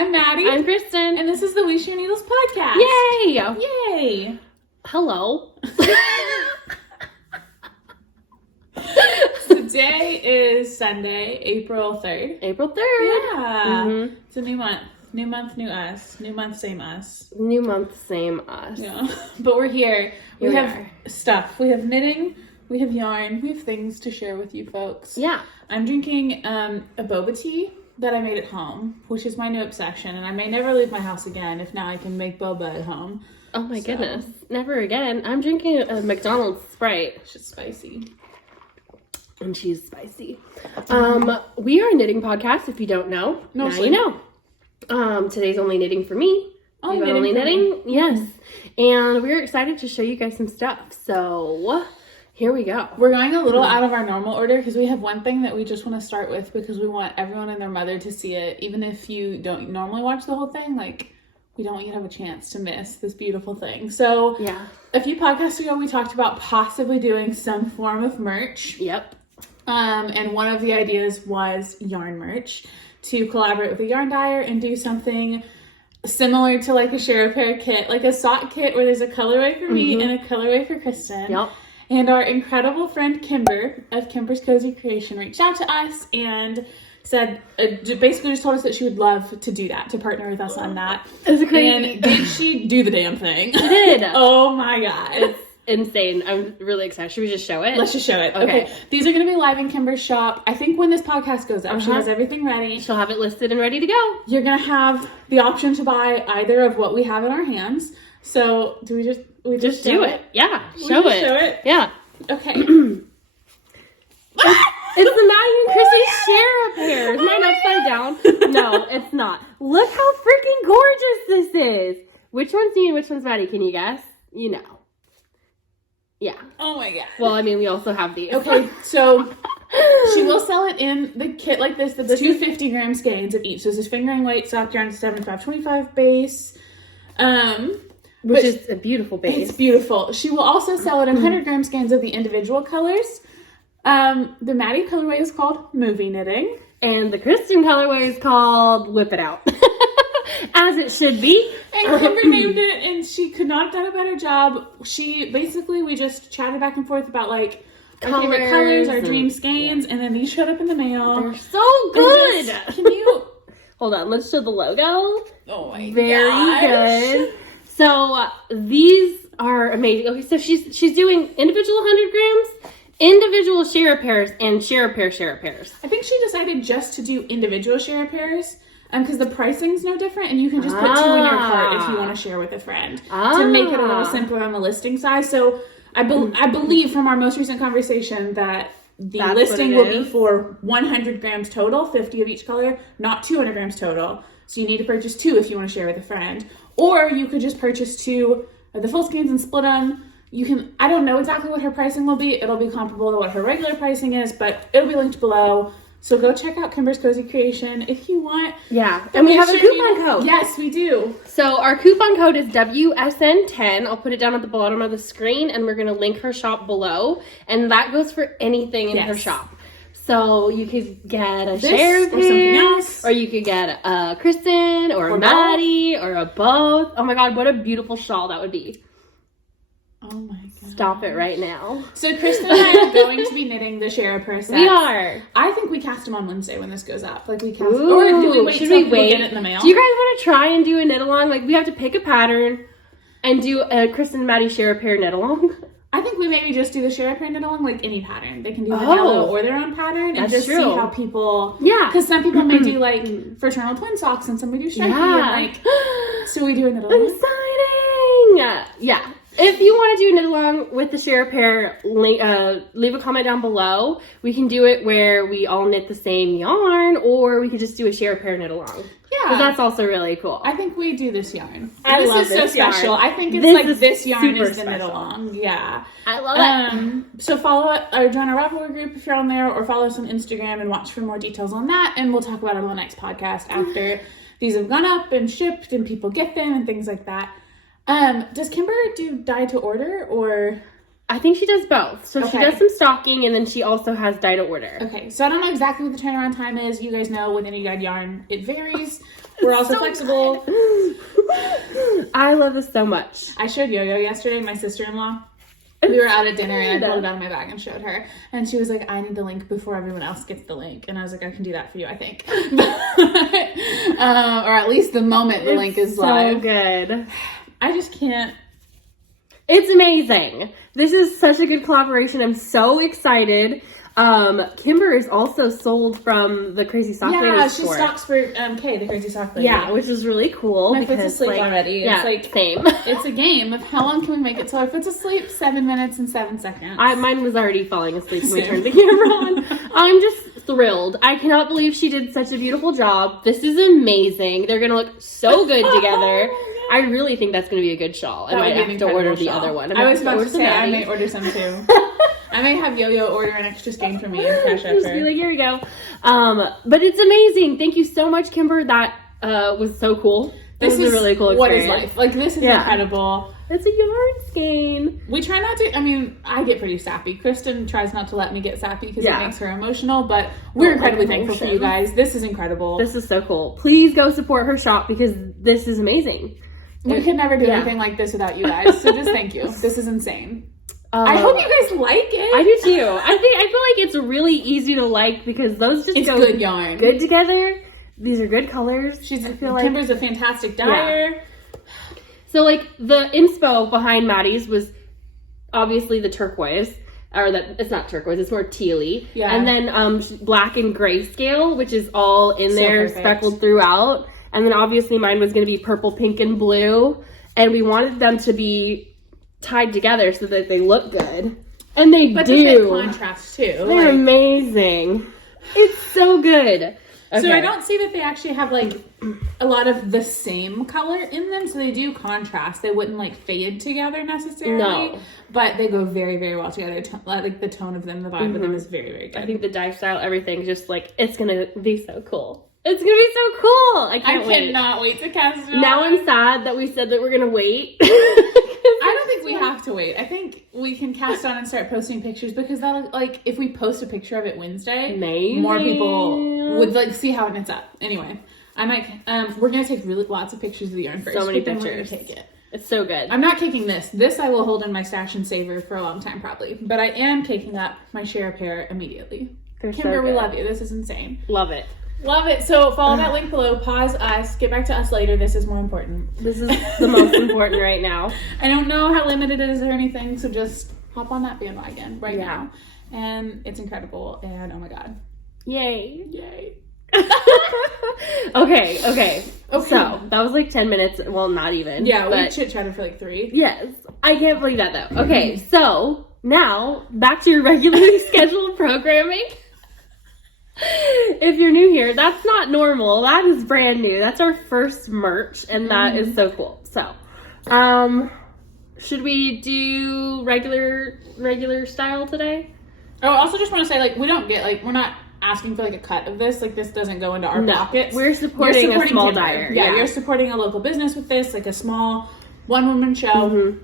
I'm Maddie. I'm Christen. And this is the We Share Needles podcast. Yay! Yay! Hello. Today is Sunday, April 3rd. April 3rd. Yeah. Mm-hmm. It's a new month. New month, new us. New month, same us. New month, same us. Yeah. But we're here. We have stuff. We have knitting. We have yarn. We have things to share with you folks. Yeah. I'm drinking a boba tea that I made at home, which is my new obsession. And I may never leave my house again if now I can make boba at home. Oh my goodness. Never again. I'm drinking a McDonald's Sprite. It's just spicy. And she's spicy. We are a knitting podcast, if you don't know. Now you know. Today's only knitting for me. Only knitting? Yes. And we're excited to show you guys some stuff. So here we go. We're going a little out of our normal order because we have one thing that we just want to start with because we want everyone and their mother to see it. Even if you don't normally watch the whole thing, like, we don't want you to have a chance to miss this beautiful thing. So yeah, a few podcasts ago, we talked about possibly doing some form of merch. Yep. And one of the ideas was yarn merch, to collaborate with a yarn dyer and do something similar to like a share a pair kit, like a sock kit where there's a colorway for me and a colorway for Christen. Yep. And our incredible friend Kimber of Kimber's Cozy Creation reached out to us and said, basically just told us that she would love to do that, to partner with us on that. It's crazy. And did she do the damn thing? She did. Oh my God. It's insane. I'm really excited. Should we just show it? Let's just show it. Okay. These are going to be live in Kimber's shop. I think when this podcast goes up, she has everything ready. She'll have it listed and ready to go. You're going to have the option to buy either of what we have in our hands. So do we just do it? Yeah. Show it. Yeah. Okay. It's the Maddie and Christen Schira pair. Is mine upside down? No, it's not. Look how freaking gorgeous this is. Which one's me and which one's Maddie? Can you guess? You know. Yeah. Oh my God. Well, I mean, we also have these. Okay, so she will sell it in the kit like this. The 250 gram skeins of each. So this is fingering weight, soft yarn, 75/25 base. Which is a beautiful base. It's beautiful. She will also sell it in 100 gram skeins of the individual colors. The Maddie colorway is called Movie Knitting. And the Christen colorway is called Whip It Out. As it should be. And Kimber named it, and she could not have done a better job. We just chatted back and forth about, like, our favorite colors, our dream skeins, and then these showed up in the mail. They're so good! Can you... Hold on, let's show the logo. Oh my Very gosh. good. So, these are amazing. Okay, so she's doing individual 100 grams, individual share pairs, and share pairs. I think she decided just to do individual share pairs. Because the pricing's no different, and you can just put 2 in your cart if you want to share with a friend to make it a little simpler on the listing size. So I believe from our most recent conversation that the listing will be for 100 grams total, 50 of each color, not 200 grams total. So you need to purchase 2 if you want to share with a friend, or you could just purchase 2 of the full skeins and split them. You can. I don't know exactly what her pricing will be. It'll be comparable to what her regular pricing is, but it'll be linked below. So go check out Kimber's Cozy Creation if you want. Yeah. And we have a coupon code. Yes, we do. So our coupon code is WSN10. I'll put it down at the bottom of the screen, and we're going to link her shop below. And that goes for anything in her shop. So you could get a share or something else. Or you could get a Christen or a Maddie or a both. Oh my God, what a beautiful shawl that would be. Oh my God. Stop it right now. So Christen and I are going to be knitting the Share a Pair sets. We are. I think we cast them on Wednesday when this goes up. Like we cast Ooh, or do we wait should till we people wait? get it in the mail? Do you guys want to try and do a knit along? Like we have to pick a pattern and do a Christen and Maddie Share a Pair knit along. I think we maybe just do the Share a Pair knit along, like any pattern. They can do the yellow or their own pattern and just see how people. Yeah. Because some people may do like fraternal twin socks and some may do stripy. Yeah. And, like, so we do a knit along. Exciting! Yeah. If you want to do a knit along with the Share a Pair, leave a comment down below. We can do it where we all knit the same yarn, or we could just do a Share a Pair knit along. Yeah. Because that's also really cool. I think we do this yarn. I love this is so yarn. special. I think it's this yarn is the knit special. along. Yeah. I love it. So follow it or join our Ravelry group if you're on there, or follow us on Instagram and watch for more details on that. And we'll talk about it on the next podcast after these have gone up and shipped and people get them and things like that. Does Kimber do dye to order or? I think she does both. So she does some stocking and then she also has dye to order. Okay, so I don't know exactly what the turnaround time is. You guys know with any dyed yarn, it varies. We're also flexible. I love this so much. I showed Yo-Yo yesterday, my sister-in-law. We were out at dinner and I pulled it out of my bag and showed her. And she was like, I need the link before everyone else gets the link. And I was like, I can do that for you, I think. Or at least the moment the link is live. So good. I just can't. It's amazing. This is such a good collaboration. I'm so excited. Kimber is also sold from the Crazy Sock Lady store. Yeah, she stocks for Kay, the Crazy Sock Lady. Yeah, which is really cool. My foot's asleep already. Yeah, it's like same. It's a game of how long can we make it till our foot's asleep? 7 minutes and 7 seconds. Mine was already falling asleep when we turned the camera on. I'm just thrilled. I cannot believe she did such a beautiful job. This is amazing. They're gonna look so good together. I really think that's gonna be a good shawl. I might have to order the other one. I was about to say I may order some too. I may have Yo-Yo order an extra skein for me and cash Just be like, here we go. But it's amazing. Thank you so much, Kimber. That was so cool. This is a really cool experience. What is life? Like, this is incredible. It's a yarn skein. We try not to, I mean, I get pretty sappy. Christen tries not to let me get sappy because it makes her emotional, but we're incredibly thankful for you guys. This is incredible. This is so cool. Please go support her shop because this is amazing. We could never do anything like this without you guys, so just thank you. This is insane. I hope you guys like it. I do too. I feel like it's really easy to like because those just go good yarn. Good together. These are good colors. Kimber's a fantastic dyer. Yeah. So like the inspo behind Maddie's was obviously the turquoise. Or that it's not turquoise, it's more tealy. Yeah. And then black and grayscale, which is all in there, speckled throughout. And then obviously mine was gonna be purple, pink, and blue. And we wanted them to be tied together so that they look good. And they do. But the bit contrast too. They're amazing. It's so good. Okay. So I don't see that they actually have like a lot of the same color in them. So they do contrast. They wouldn't like fade together necessarily. No. But they go very, very well together. Like the tone of them, the vibe of them is very, very good. I think the dye style, everything, just like, it's going to be so cool. It's going to be so cool. I cannot wait to cast it on. Now I'm sad that we said that we're going to wait. I don't think we have to wait. I think we can cast on and start posting pictures because that, like, if we post a picture of it Wednesday, maybe more people would like see how it knits up. Anyway, I might. We're gonna take lots of pictures of the yarn first. So many pictures. Take it. It's so good. I'm not caking this. This I will hold in my stash and savor for a long time probably. But I am caking up my Shira pair immediately. Kimber, we love you. This is insane. Love it. Love it. So follow that link below. Pause us. Get back to us later. This is more important. This is the most important right now. I don't know how limited it is or anything, so just hop on that bandwagon right now. And it's incredible. And oh my god. Yay. Yay. Okay. So that was like 10 minutes. Well, not even. Yeah, we chit-chatted for like 3. Yes. I can't believe that though. Okay, so now back to your regularly scheduled programming. If you're new here, that's not normal. That is brand new. That's our first merch, and that is so cool. So, should we do regular style today? Oh, I also just want to say, like, we don't get, like, we're not asking for, like, a cut of this. Like, this doesn't go into our pockets. We're supporting a small dyer. Yeah, you're supporting a local business with this, like a small one-woman show,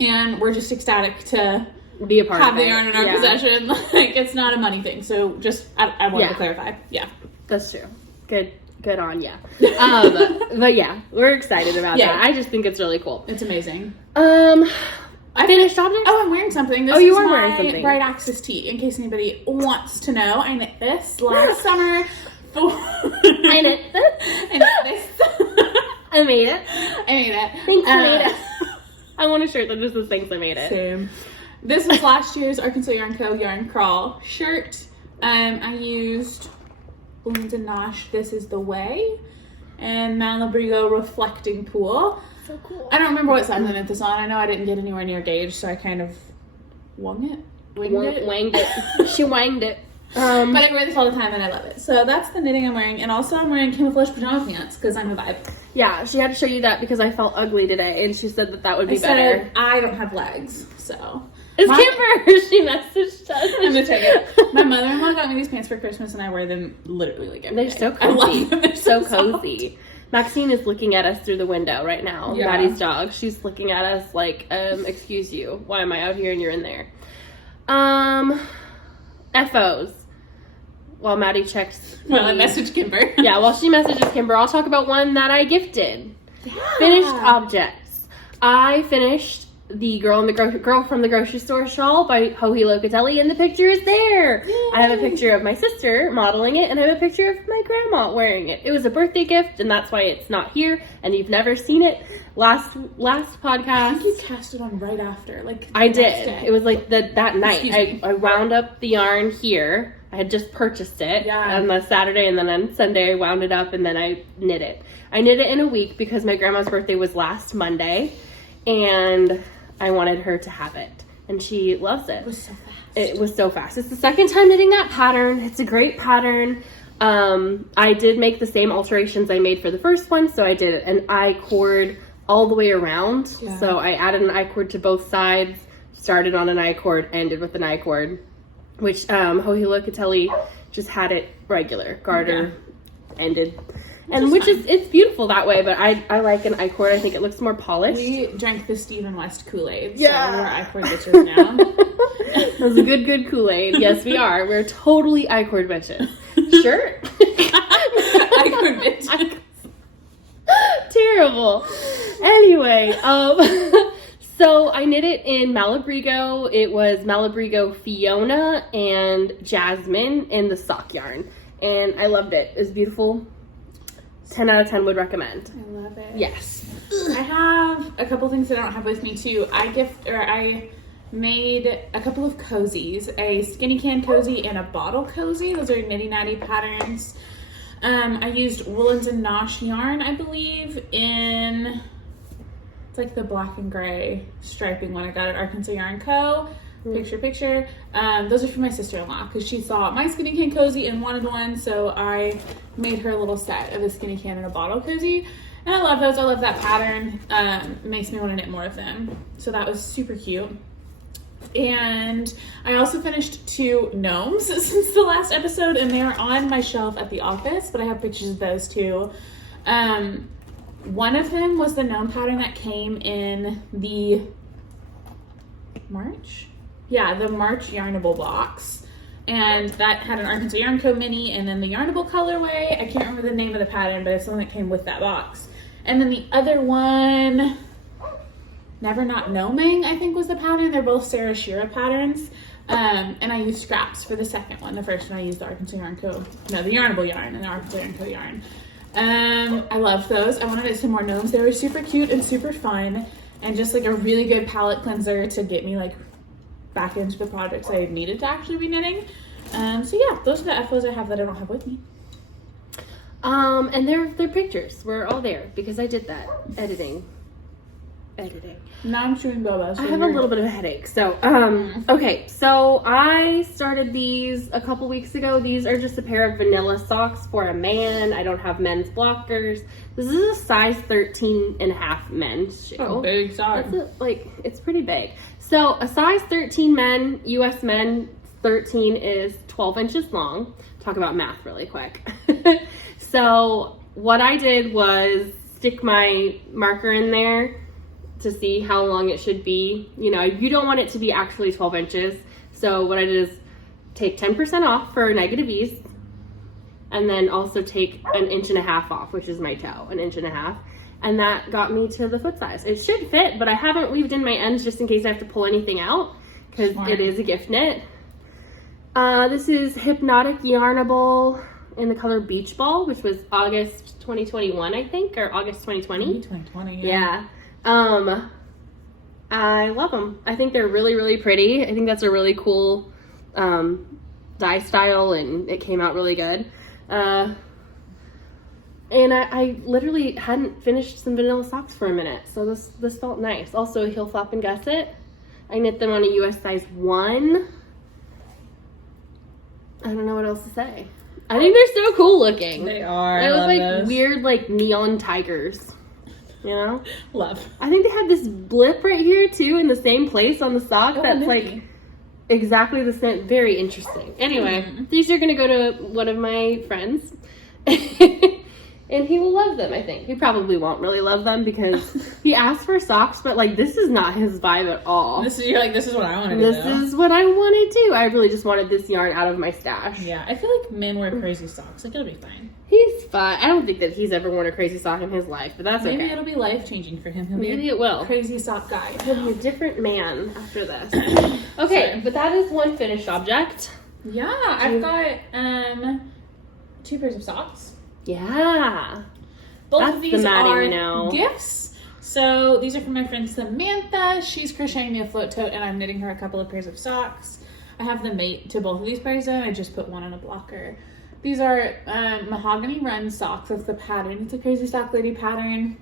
and we're just ecstatic to be a part have of the yarn in our possession. Like, it's not a money thing. So just I wanted to clarify. Yeah, that's true. Good on ya. But yeah, we're excited about that. I just think it's really cool. It's amazing. I finished objects. Oh, I'm wearing something. This you are wearing something. Bright Axis tee. In case anybody wants to know, I knit this last summer. I knit this. I made it. Thanks, I made it. I want a shirt that just says thanks, I made it. Same. This was last year's Arkansas Yarn Co. Yarn Crawl shirt. I used Woolens and Nosh, This Is the Way, and Malabrigo Reflecting Pool. So cool. I don't remember what size I knit this on. I know I didn't get anywhere near gauge, so I kind of wanged it. She wanged it. But I wear this all the time and I love it. So that's the knitting I'm wearing. And also I'm wearing camouflage pajama pants because I'm a vibe. Yeah, she had to show you that because I felt ugly today and she said that would be better. I don't have legs, so. It's Kimber! She messaged us. I'm gonna take it. My mother-in-law got me these pants for Christmas and I wear them literally like every day. They're so cozy. I love them. They're so cozy. Maxine is looking at us through the window right now. Yeah. Maddie's dog. She's looking at us like, excuse you. Why am I out here and you're in there? FOs. while Maddie checks. Well, I message Kimber. Yeah, while she messages Kimber, I'll talk about one that I gifted. Yeah. Finished objects. I finished the girl from the grocery store shawl by Hohi Locatelli, and the picture is there. Yay. I have a picture of my sister modeling it, and I have a picture of my grandma wearing it. It was a birthday gift, and that's why it's not here, and you've never seen it. Last podcast. I think you cast it on right after, like I did. It was like that night. I wound up the yarn here. I had just purchased it on the Saturday, and then on Sunday I wound it up, and then I knit it. I knit it in a week because my grandma's birthday was last Monday, and I wanted her to have it, and she loves it. It was so fast. It's the second time knitting that pattern. It's a great pattern. I did make the same alterations I made for the first one, so I did an I-cord all the way around. Yeah. So I added an I-cord to both sides, started on an I-cord, ended with an I-cord, which Hohi Locatelli just had it regular, garter, ended. And which is, it's beautiful that way, but I like an I-cord. I think it looks more polished. We drank the Stephen West Kool-Aid, so we're I-cord bitches now. That was a good Kool-Aid. Yes, we are. We're totally I-cord bitches. Sure. I-cord bitches. Terrible. Anyway, so I knit it in Malabrigo. It was Malabrigo Fiona and Jasmine in the sock yarn, and I loved it. It was beautiful. 10 out of 10 would recommend. I love it. Yes. I have a couple things that I don't have with me too. I made a couple of cozies, a skinny can cozy and a bottle cozy. Those are Knitty Natty patterns. I used Woolens and Nosh yarn, I believe, it's like the black and gray striping one I got at Arkansas Yarn Co. Picture. Those are for my sister-in-law because she saw my skinny can cozy and wanted one, so I made her a little set of a skinny can and a bottle cozy, and I love those. I love that pattern. It makes me want to knit more of them, so that was super cute. And I also finished 2 gnomes since the last episode, and they are on my shelf at the office, but I have pictures of those too. One of them was the gnome pattern that came in the March Yarnable box, and that had an Arkansas Yarn Co. mini, and then the Yarnable colorway. I can't remember the name of the pattern, but it's the one that came with that box. And then the other one, Never Not Gnoming, I think was the pattern. They're both Sara Schira patterns, and I used scraps for the second one. The first one I used the Arkansas Yarn Co. No, the Yarnable yarn and the Arkansas Yarn Co. yarn. I love those. I wanted to knit some more gnomes. They were super cute and super fun, and just like a really good palette cleanser to get me like back into the projects I needed to actually be knitting. So yeah, those are the FOs I have that I don't have with me. And their pictures were all there because I did that editing. Now I'm chewing boba. So I have a little bit of a headache. So, okay. So I started these a couple weeks ago. These are just a pair of vanilla socks for a man. I don't have men's blockers. This is a size 13.5 men's shoe. Oh, big sock. It's pretty big. So a size 13 men, US men, 13 is 12 inches long. Talk about math really quick. So what I did was stick my marker in there to see how long it should be. You know, you don't want it to be actually 12 inches. So what I did is take 10% off for negative ease, and then also take 1.5 inches off, which is my toe, 1.5 inches. And that got me to the foot size. It should fit, but I haven't weaved in my ends just in case I have to pull anything out, because it is a gift knit. This is Hypnotic Yarnable in the color Beach Ball, which was August 2021, I think, or August 2020. 2020, yeah. I love them. I think they're really, really pretty. I think that's a really cool dye style, and it came out really good. And I literally hadn't finished some vanilla socks for a minute, so this felt nice. Also, a heel flap and gusset. I knit them on a US size 1. I don't know what else to say. I think they're so cool looking. They are. They look like weird, like neon tigers. You know? Love. I think they have this blip right here too in the same place on the sock that's like exactly the same. Very interesting. Anyway, these are gonna go to one of my friends. And he will love them, I think. He probably won't really love them because he asked for socks, but like this is not his vibe at all. You're like, this is what I want to do. This is what I want to do. I really just wanted this yarn out of my stash. Yeah, I feel like men wear crazy socks. Like, it'll be fine. He's fine. I don't think that he's ever worn a crazy sock in his life, but that's Maybe okay. it'll be life-changing for him. Maybe it will. Crazy sock guy. He'll be a different man after this. Okay, Sorry. but that is one finished object. Yeah, I've got 2 pairs of socks. Yeah. Both That's of the these Maddie are we know. gifts. So these are from my friend Samantha. She's crocheting me a float tote and I'm knitting her a couple of pairs of socks. I have the mate to both of these pairs in. I just put one on a blocker. These are Mahogany Run Socks. That's the pattern. It's a Crazy Sock Lady pattern.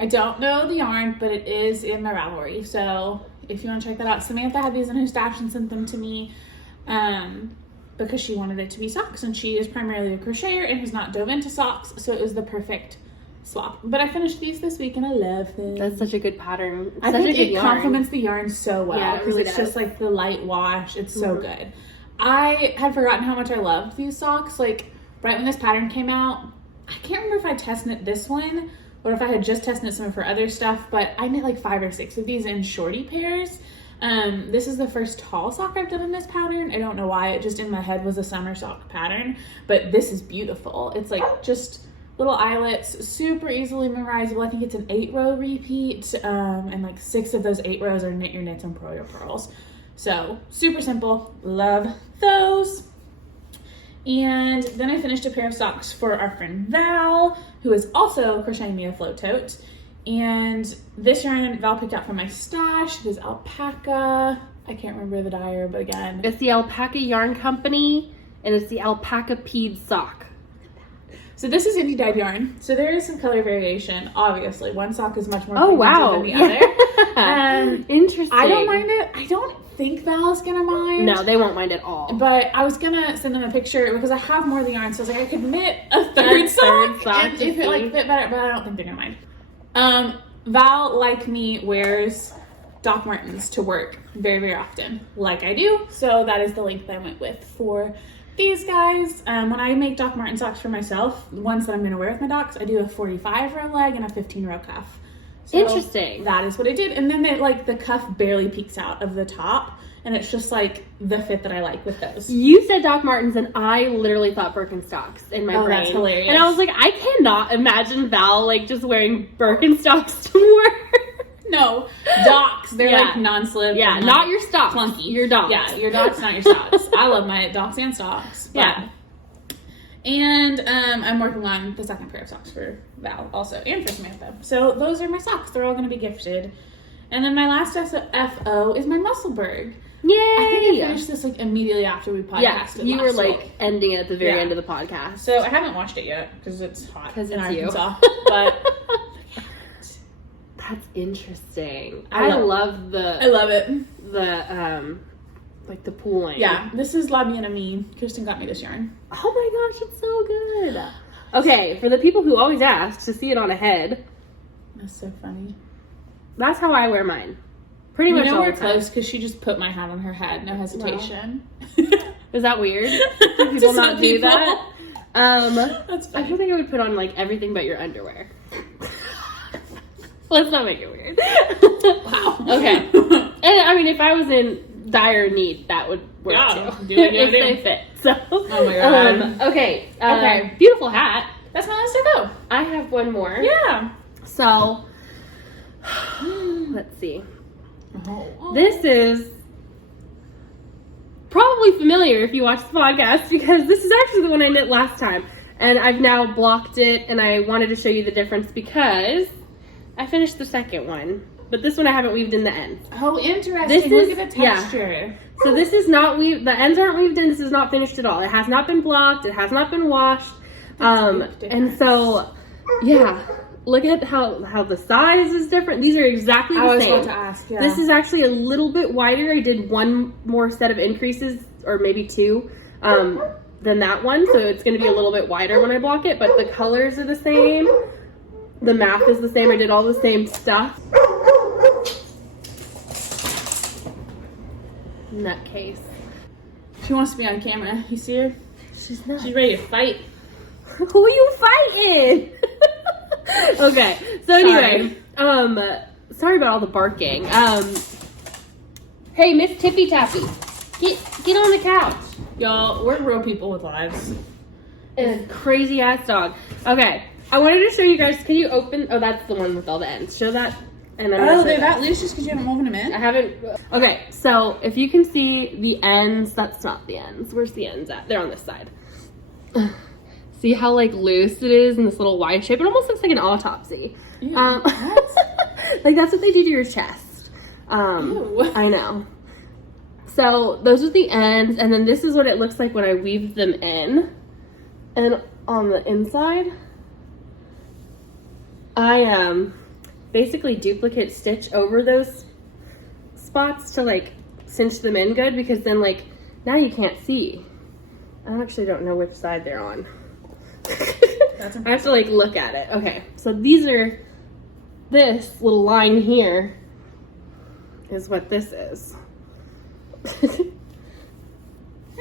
I don't know the yarn, but it is in my Ravelry. So if you want to check that out, Samantha had these in her stash and sent them to me. Because she wanted it to be socks, and she is primarily a crocheter and has not dove into socks, so it was the perfect swap. But I finished these this week and I love them. That's such a good pattern. I think it complements the yarn so well. Yeah, it really it's does. just like the light wash. It's so good. I had forgotten how much I loved these socks. Like right when this pattern came out, I can't remember if I test knit this one or if I had just test knit some of her other stuff, but I knit like 5 or 6 of these in shorty pairs. This is the first tall sock I've done in this pattern. I don't know why, it just in my head was a summer sock pattern, but this is beautiful. It's like just little eyelets, super easily memorizable. I think it's an 8-row repeat, and like 6 of those 8 rows are knit your knits and purl your purls. So super simple, love those. And then I finished a pair of socks for our friend Val, who is also crocheting me a float tote. And this yarn Val picked out from my stash. It is Alpaca. I can't remember the dyer, but again. It's the Alpaca Yarn Company, and it's the Alpaca Peed Sock. So this is indie dyed yarn. So there is some color variation, obviously. One sock is much more wow. than the other. Interesting. I don't mind it. I don't think Val's gonna mind. No, they won't mind at all. But I was gonna send them a picture because I have more of the yarn, so I was like, I could knit a third sock and if it like fit better, but I don't think they're gonna mind. Val, like me, wears Doc Martens to work very, very often, like I do. So that is the length I went with for these guys. When I make Doc Marten socks for myself, the ones that I'm gonna wear with my docs, I do a 45-row leg and a 15-row cuff. So interesting. That is what I did. And then the cuff barely peeks out of the top. And it's just like the fit that I like with those. You said Doc Martens and I literally thought Birkenstocks in my brain. That's hilarious. And I was like, I cannot imagine Val like just wearing Birkenstocks to work. No, docs. They're like non-slip. Yeah, not your stocks. Clunky. Your docs. Yeah, your docs, not your stocks. I love my docs and stocks. Yeah. And I'm working on the second pair of socks for Val also, and for Samantha. So those are my socks. They're all going to be gifted. And then my last FO is my Musselburgh. Yay! I think I finished this like immediately after we podcasted. Yeah, you were like week. Ending it at the very end of the podcast. So I haven't watched it yet because it's hot in Arkansas. But that's interesting. I love it. The like the pooling. Yeah, this is La Bien Amie. Kristen got me this yarn. Oh my gosh, it's so good. Okay, for the people who always ask to see it on a head. That's so funny. That's how I wear mine. Pretty much all the time. We're close because she just put my hand on her head, no hesitation. Is that weird? Do people not do that? That's funny. I feel like I would put on like everything but your underwear. Let's not make it weird. Wow. Okay. And I mean, if I was in dire need, that would work too. Do it, if they fit. So. Oh my god. Okay. Okay. Beautiful hat. That's my last FO. I have one more. Yeah. So, let's see. Oh. This is probably familiar if you watch the podcast because this is actually the one I knit last time. And I've now blocked it and I wanted to show you the difference because I finished the second one. But this one I haven't weaved in the ends. Oh, interesting. This Look is, at the texture. Yeah. So this is not weaved, the ends aren't weaved in, this is not finished at all. It has not been blocked, it has not been washed. And so, yeah. Look at how the size is different. These are exactly the same. I was about to ask, yeah. This is actually a little bit wider. I did one more set of increases, or maybe 2, than that one. So it's going to be a little bit wider when I block it. But the colors are the same. The math is the same. I did all the same stuff. Nutcase. She wants to be on camera. You see her? She's not. She's ready to fight. Who are you fighting? Okay, so anyway, sorry about all the barking. Hey, Miss Tippy Tappy, get on the couch. Y'all, we're real people with lives. And a crazy ass dog. Okay, I wanted to show you guys. Can you open? Oh, that's the one with all the ends. Show that. And then they're that loose just because you haven't woven them in? I haven't. Okay, so if you can see the ends, that's not the ends. Where's the ends at? They're on this side. See how like loose it is in this little Y shape? It almost looks like an autopsy. Ew, like that's what they do to your chest. Ew. I know. So those are the ends, and then this is what it looks like when I weave them in. And on the inside, I basically duplicate stitch over those spots to like cinch them in good, because then like now you can't see. I actually don't know which side they're on. That's I have to like look at it. Okay, so these are, this little line here is what this is.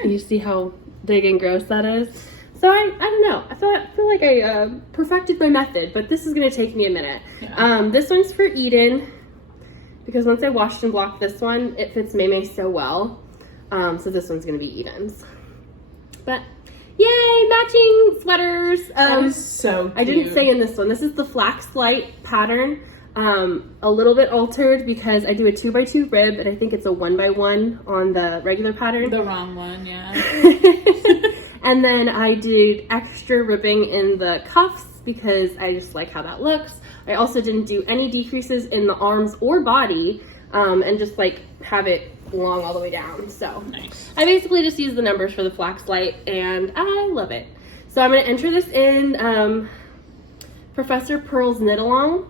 You see how big and gross that is? So I don't know. I feel like I perfected my method, but this is gonna take me a minute. Yeah. This one's for Eden, because once I washed and blocked this one, it fits May so well. So this one's gonna be Eden's. But yay, matching sweaters. That is so cute. I didn't say in this one. This is the Flax Light pattern. A little bit altered because I do a 2x2 rib, and I think it's a 1x1 on the regular pattern. The wrong one, yeah. And then I did extra ribbing in the cuffs because I just like how that looks. I also didn't do any decreases in the arms or body, and just like have it long all the way down. So nice. I basically just use the numbers for the Flax Light, and I love it. So I'm going to enter this in Professor Pearl's knit along,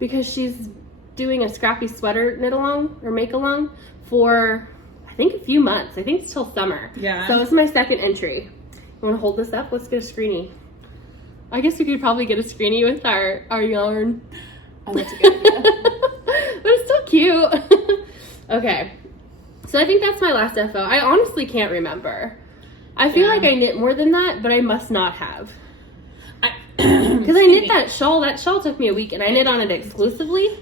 because she's doing a scrappy sweater knit along or make along for I think a few months. I think it's till summer. Yeah. So this is my second entry. You want to hold this up? Let's get a screeny. I guess we could probably get a screeny with our yarn. Oh, that's a good idea. But it's still cute. Okay. So I think that's my last FO. I honestly can't remember. I feel like I knit more than that, but I must not have. Because I knit that shawl. That shawl took me a week, and I knit on it exclusively.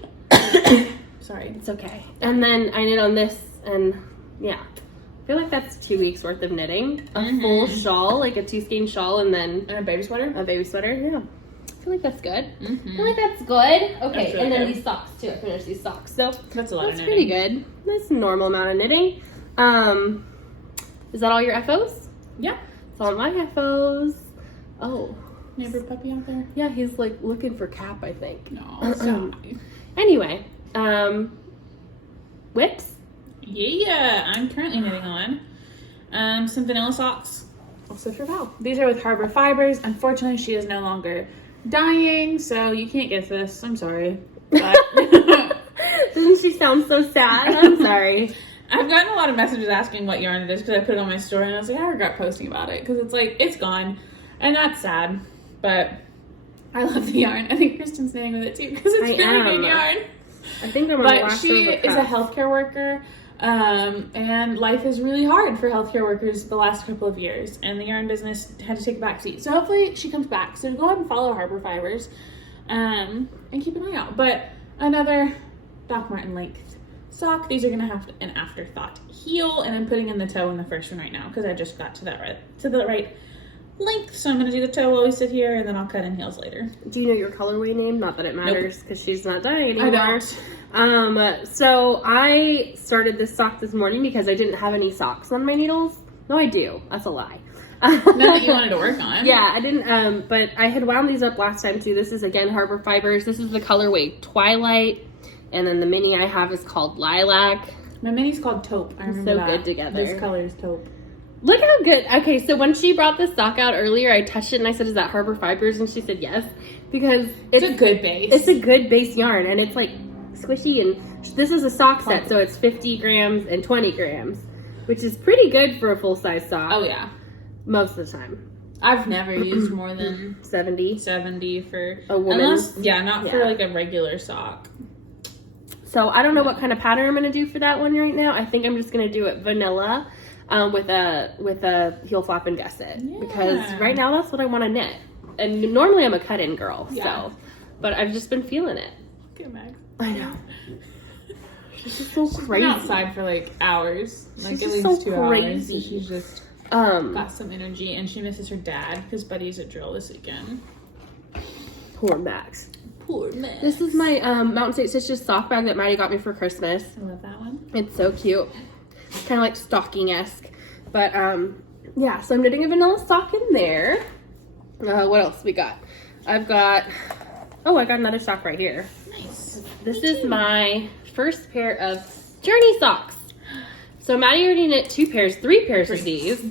Sorry. It's okay. And then I knit on this, and yeah. I feel like that's 2 weeks worth of knitting. A full shawl, like a 2-skein shawl, and then... And a baby sweater? A baby sweater, yeah. I feel like that's good. I feel like that's good. Okay, really and then good. these socks, too. I finished these socks. So That's a lot of that's knitting. pretty good. That's a normal amount of knitting. Is that all your FOs? Yeah. It's all my FOs. Oh. Neighbor puppy out there? Yeah, he's like looking for Cap, I think. No, stop. Anyway, whips? Yeah, I'm currently knitting on some vanilla socks. Also for Val. These are with Harbor Fibers. Unfortunately, she is no longer dying, so you can't get this. I'm sorry. But Doesn't she sound so sad? I'm sorry. I've gotten a lot of messages asking what yarn it is because I put it on my story, and I was like, I regret posting about it because it's like, it's gone. And that's sad. But I love the yarn. I think Christen's knitting with it too because it's really good yarn. I think I'm But she is a healthcare worker, and life is really hard for healthcare workers the last couple of years, and the yarn business had to take a back seat. So hopefully she comes back. So go ahead and follow Harbor Fibers, and keep an eye out. But another Doc Martin length sock. These are gonna have an afterthought heel, and I'm putting in the toe in the first one right now because I just got to the right length. So I'm gonna do the toe while we sit here, and then I'll cut in heels later. Do you know your colorway name? Not that it matters because she's not dying I anymore. don't. So I started this sock this morning because I didn't have any socks on my needles. No, I do. That's a lie. None that you wanted to work on. Yeah, I didn't. But I had wound these up last time too. This is again Harbor Fibers. This is the colorway Twilight, and then the mini I have is called Lilac. My mini's called Taupe. I remember So that. good together. This color is Taupe. Look how good. Okay, so when she brought this sock out earlier, I touched it and I said, "Is that Harbor Fibers?" And she said yes, because It's a good base. It's a good base yarn, and it's like squishy. And this is a sock set, so it's 50 grams and 20 grams, which is pretty good for a full size sock. Oh yeah. Most of the time. I've never used more than 70 for a woman's. Not for like a regular sock. So I don't know what kind of pattern I'm going to do for that one right now. I think I'm just going to do it vanilla. with a heel flap and gusset. Yeah. Because right now that's what I want to knit. And normally I'm a cut-in girl, so. But I've just been feeling it. Good, Meg. I know. She's just so crazy. Been outside for like hours. Like at least so 2 crazy. hours. So she's just got some energy, and she misses her dad because Buddy's at drill this weekend. Poor Max. Poor Max. This is my Mountain State Stitches sock bag that Maddie got me for Christmas. I love that one. It's so cute. Kind of like stocking-esque. But yeah, so I'm knitting a vanilla sock in there. What else we got? I got another sock right here. Nice. This is my first pair of Journey socks. So Maddie already knit 3 pairs of these.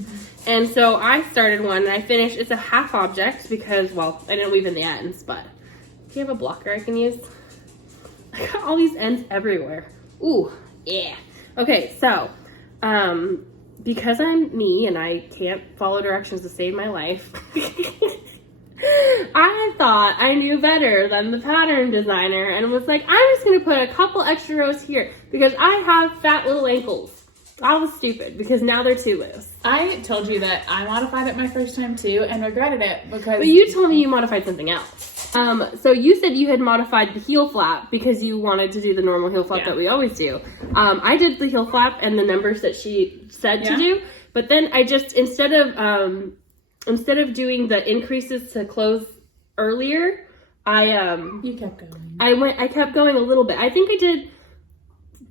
And so I started one and I finished. It's a half object because, well, I didn't weave in the ends, but do you have a blocker I can use? I got all these ends everywhere. Ooh, yeah. Okay, so, because I'm me and I can't follow directions to save my life, I thought I knew better than the pattern designer and was like, I'm just going to put a couple extra rows here because I have fat little ankles. I was stupid because now they're too loose. I told you that I modified it my first time too and regretted it because... But you told me you modified something else. So you said you had modified the heel flap because you wanted to do the normal heel flap that we always do. I did the heel flap and the numbers that she said to do, but then I just, instead of doing the increases to close earlier, You kept going. I kept going a little bit. I think I did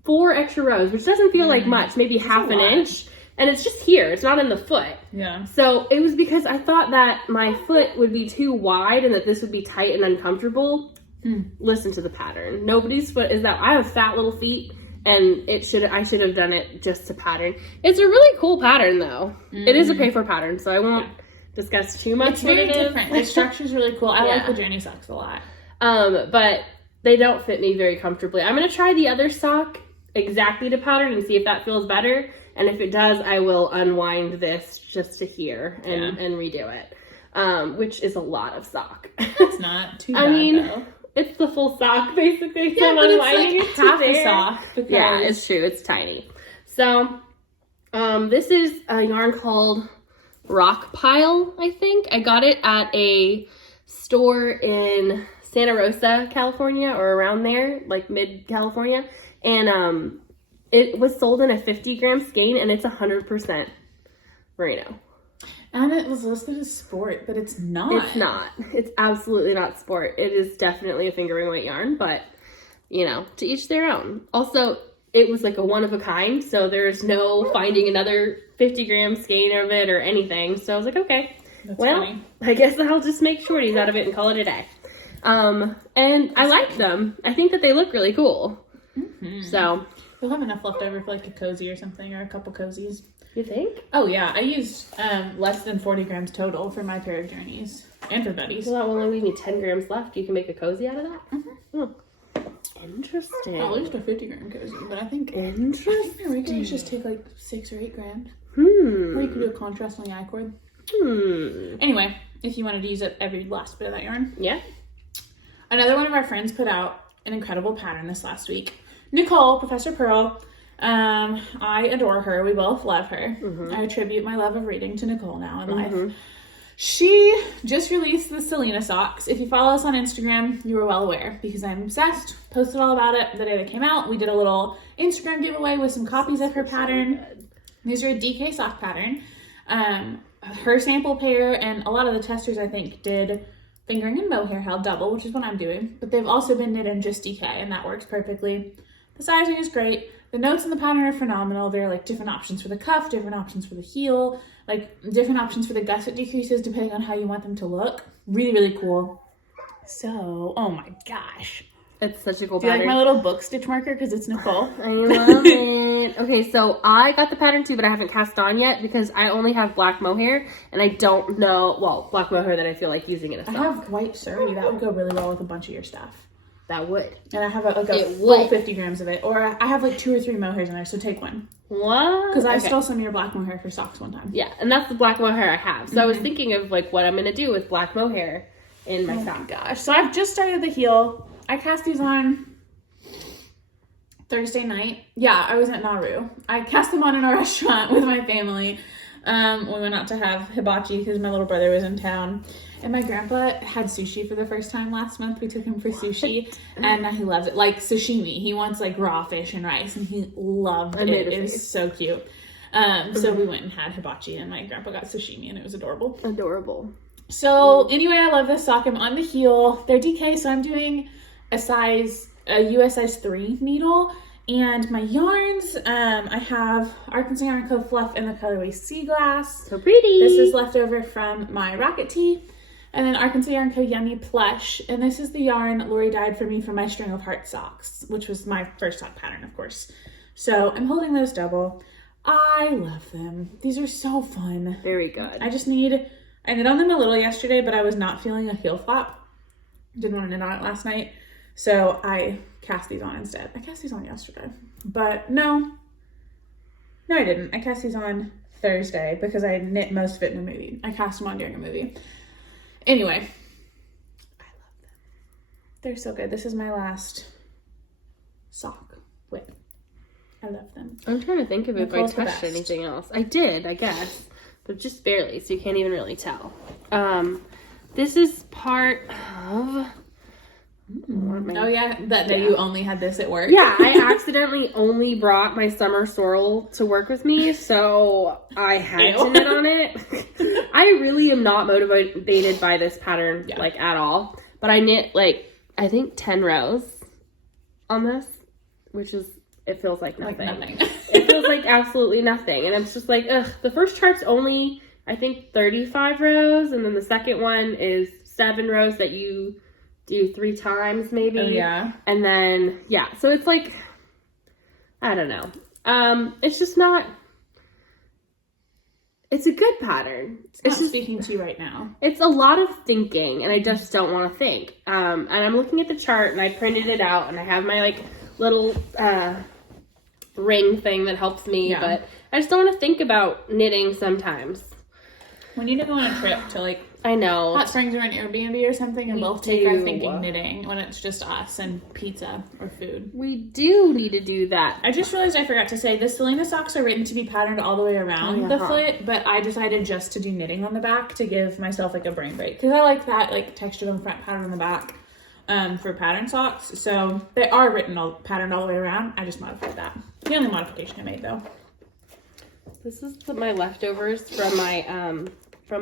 4 extra rows, which doesn't feel like much, maybe half an inch. And it's just here. It's not in the foot. Yeah. So it was because I thought that my foot would be too wide and that this would be tight and uncomfortable. Listen to the pattern. Nobody's foot is that. I have fat little feet, and I should have done it just to pattern. It's a really cool pattern, though. It is a pay-for pattern, so I won't discuss too much. It's very different. The structure's really cool. I like the Journey socks a lot. But they don't fit me very comfortably. I'm going to try the other sock exactly to pattern and see if that feels better. And if it does, I will unwind this just to here and redo it, which is a lot of sock. It's not too bad, I mean, though. It's the full sock, basically. Yeah, so but unwinding it's like half the sock. Yeah, it's true. It's tiny. So, this is a yarn called Rock Pile, I think. I got it at a store in Santa Rosa, California, or around there, like mid-California. And, it was sold in a 50-gram skein, and it's 100% merino. And it was listed as sport, but it's not. It's not. It's absolutely not sport. It is definitely a fingering weight yarn, but, you know, to each their own. Also, it was like a one-of-a-kind, so there's no finding another 50-gram skein of it or anything. So I was like, okay, that's funny. I guess I'll just make shorties out of it and call it a day. And I like them. I think that they look really cool. So... You'll have enough left over for like a cozy or something, or a couple cozies. You think? Oh yeah, I used less than 40 grams total for my pair of Journeys and for Buddy's. Well, that will only leave me 10 grams left. You can make a cozy out of that? Interesting. At least a 50-gram cozy, but I think interesting. We can just take like 6 or 8 grams. Or you could do a contrast on the I-cord. Anyway, if you wanted to use it every last bit of that yarn. Yeah. Another one of our friends put out an incredible pattern this last week. Nicole, Professor Pearl, I adore her. We both love her. I attribute my love of reading to Nicole now in life. She just released the Selena Socks. If you follow us on Instagram, you are well aware because I'm obsessed. Posted all about it the day they came out. We did a little Instagram giveaway with some copies of her pattern. These are a DK sock pattern. Her sample pair and a lot of the testers, I think, did fingering and mohair held double, which is what I'm doing. But they've also been knit in just DK, and that works perfectly. The sizing is great. The notes in the pattern are phenomenal. There are like different options for the cuff, different options for the heel, like different options for the gusset decreases depending on how you want them to look. Really, really cool. So, oh my gosh. It's such a cool pattern. Do you like my little book stitch marker? Because it's Nicole. I love it. Okay, so I got the pattern too, but I haven't cast on yet because I only have black mohair and I don't know, well, black mohair that I feel like using in a sock. I have white surrey. That would go really well with a bunch of your stuff. That would. And I have a full 50 grams of it. Or I have like 2 or 3 mohairs in there, so take one. What? Because I stole some of your black mohair for socks one time. Yeah, and that's the black mohair I have. So I was thinking of like what I'm going to do with black mohair in my sock. Gosh. So I've just started the heel. I cast these on Thursday night. Yeah, I was at Nauru. I cast them on in a restaurant with my family. We went out to have hibachi because my little brother was in town. And my grandpa had sushi for the first time last month. We took him for sushi, and he loves it. Like sashimi. He wants like raw fish and rice, and he loved it. It was so cute. So we went and had hibachi, and my grandpa got sashimi, and it was adorable. Adorable. So anyway, I love this sock. I'm on the heel. They're DK, so I'm doing a US size 3 needle. And my yarns, I have Arkansas Yarn Co. Fluff in the colorway Sea Glass. So pretty. This is leftover from my Rocket Tee. And then Arkansas Yarn Co. Yummy Plush. And this is the yarn Lori dyed for me for my String of Heart socks, which was my first sock pattern, of course. So I'm holding those double. I love them. These are so fun. Very good. I knit on them a little yesterday, but I was not feeling a heel flap. Didn't want to knit on it last night. So I cast these on instead. I cast these on yesterday. But no, I didn't. I cast these on Thursday because I knit most of it in a movie. I cast them on during a movie. Anyway, I love them. They're so good. This is my last sock with. I love them. I'm trying to think of if I touched anything else. I did, I guess, but just barely, so you can't even really tell. This is part of... Oh yeah, that day you only had this at work. Yeah, I accidentally only brought my summer sorrel to work with me, so I had to knit on it. I really am not motivated by this pattern, like, at all. But I knit, like, I think 10 rows on this, which is, it feels like nothing. It feels like absolutely nothing. And it's just like, ugh, the first chart's only, I think, 35 rows, and then the second one is 7 rows that you do 3 times maybe. Oh, yeah. And then, yeah. So it's like, I don't know. It's just not, it's a good pattern. It's just speaking to you right now. It's a lot of thinking, and I just don't want to think. And I'm looking at the chart, and I printed it out, and I have my, like, little ring thing that helps me. Yeah. But I just don't want to think about knitting sometimes. We need to go on a trip to, like, I know. Hot Springs or an Airbnb or something, and both take our thinking knitting when it's just us and pizza or food. We do need to do that. I just realized I forgot to say, the Selena socks are written to be patterned all the way around the foot, but I decided just to do knitting on the back to give myself, like, a brain break. Because I like that, like, textured on the front, pattern on the back for pattern socks. So they are patterned all the way around. I just modified that. The only modification I made, though. This is my leftovers from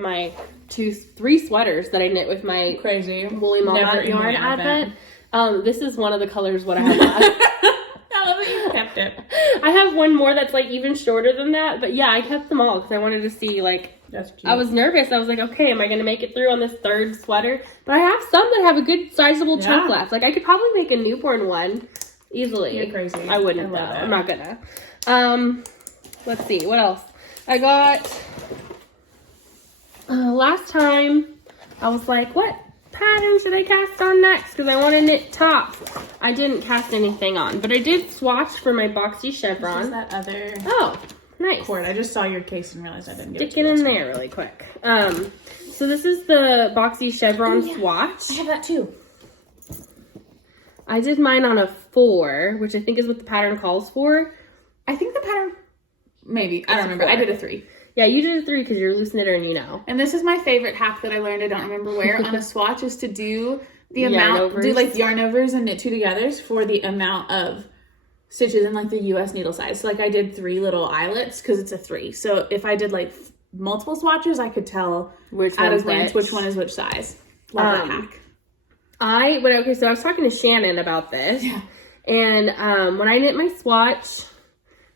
my 3 sweaters that I knit with my crazy woolly mama yarn advent. This is one of the colors what I have left. I love that you kept it. I have one more that's like even shorter than that, but yeah, I kept them all because I wanted to see, like, that's cute. I was nervous. I was like, okay, am I going to make it through on this 3rd sweater? But I have some that have a good sizable chunk left. Like, I could probably make a newborn one easily. You're crazy. I wouldn't though. I'm not gonna. Let's see, what else? I got... last time, I was like, what pattern should I cast on next? Because I want to knit tops. I didn't cast anything on, but I did swatch for my Boxy Chevron. This is that other nice cord. I just saw your case and realized I didn't get Stick it in there really quick. So this is the Boxy Chevron swatch. I have that too. I did mine on a 4, which I think is what the pattern calls for. I think the pattern, maybe. I don't remember. I did a 3. Yeah, you did a 3 because you're a loose knitter and you know. And this is my favorite hack that I learned, I don't remember where, on a swatch, is to do the amount, do like yarn overs and knit 2 togethers for the amount of stitches in like the US needle size. So like I did 3 little eyelets because it's a 3. So if I did like multiple swatches, I could tell at a glance which one is which size. Love that hack. So I was talking to Shannon about this. Yeah. And when I knit my swatch,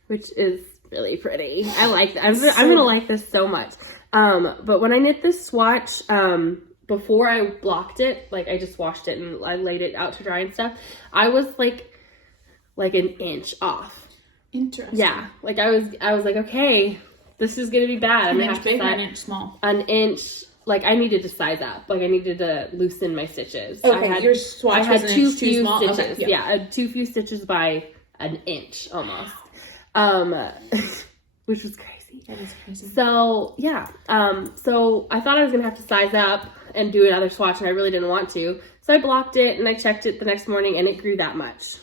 which is really pretty. I like that. I'm gonna like this so much. But when I knit this swatch, before I blocked it, like I just washed it and I laid it out to dry and stuff, I was like an inch off. Interesting. Yeah. Like I was like, okay, this is gonna be bad. I'm gonna have to big, an inch small. An inch. Like I needed to size up. Like I needed to loosen my stitches. Okay, your swatch was an inch too small. Stitches. Okay, yeah, too few stitches by an inch almost. Which was crazy. That is crazy. So yeah. So I thought I was gonna have to size up and do another swatch, and I really didn't want to. So I blocked it and I checked it the next morning, and it grew that much.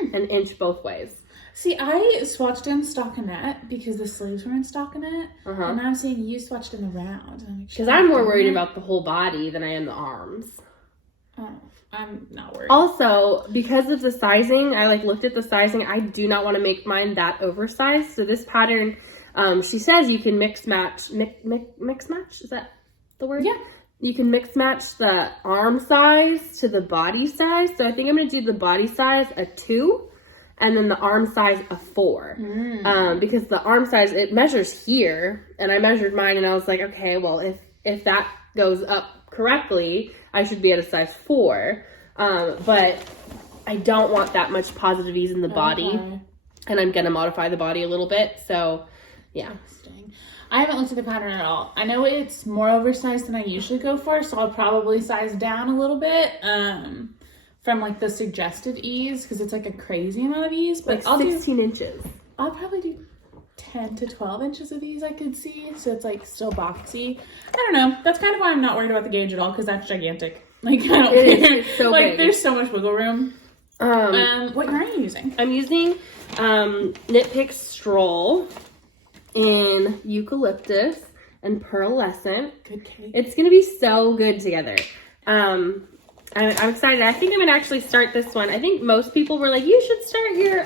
an inch both ways. See, I swatched in stockinette because the sleeves were in stockinette, and now I'm seeing you swatched in the round. Because I'm more worried about the whole body than I am the arms. Oh, I'm not worried. Also, because of the sizing, I looked at the sizing. I do not want to make mine that oversized. So this pattern, she says you can mix match. Is that the word? Yeah. You can mix match the arm size to the body size. So I think I'm going to do the body size a 2 and then the arm size a 4. Because the arm size, it measures here, and I measured mine and I was like, okay, well, if that goes up correctly, I should be at a size 4. But I don't want that much positive ease in the body, and I'm going to modify the body a little bit. So yeah. Interesting. I haven't looked at the pattern at all. I know it's more oversized than I usually go for, so I'll probably size down a little bit from the suggested ease, because it's a crazy amount of ease. But I'll 16 inches. I'll probably do 10 to 12 inches of ease, I could see. So it's still boxy. I don't know. That's kind of why I'm not worried about the gauge at all, because that's gigantic. I don't care. It's so big. There's so much wiggle room. What yarn are you using? I'm using Knit Pick Stroll in eucalyptus and pearlescent. Good cake. It's gonna be so good together. I'm excited. I think I'm gonna actually start this one. I think most people were like, you should start your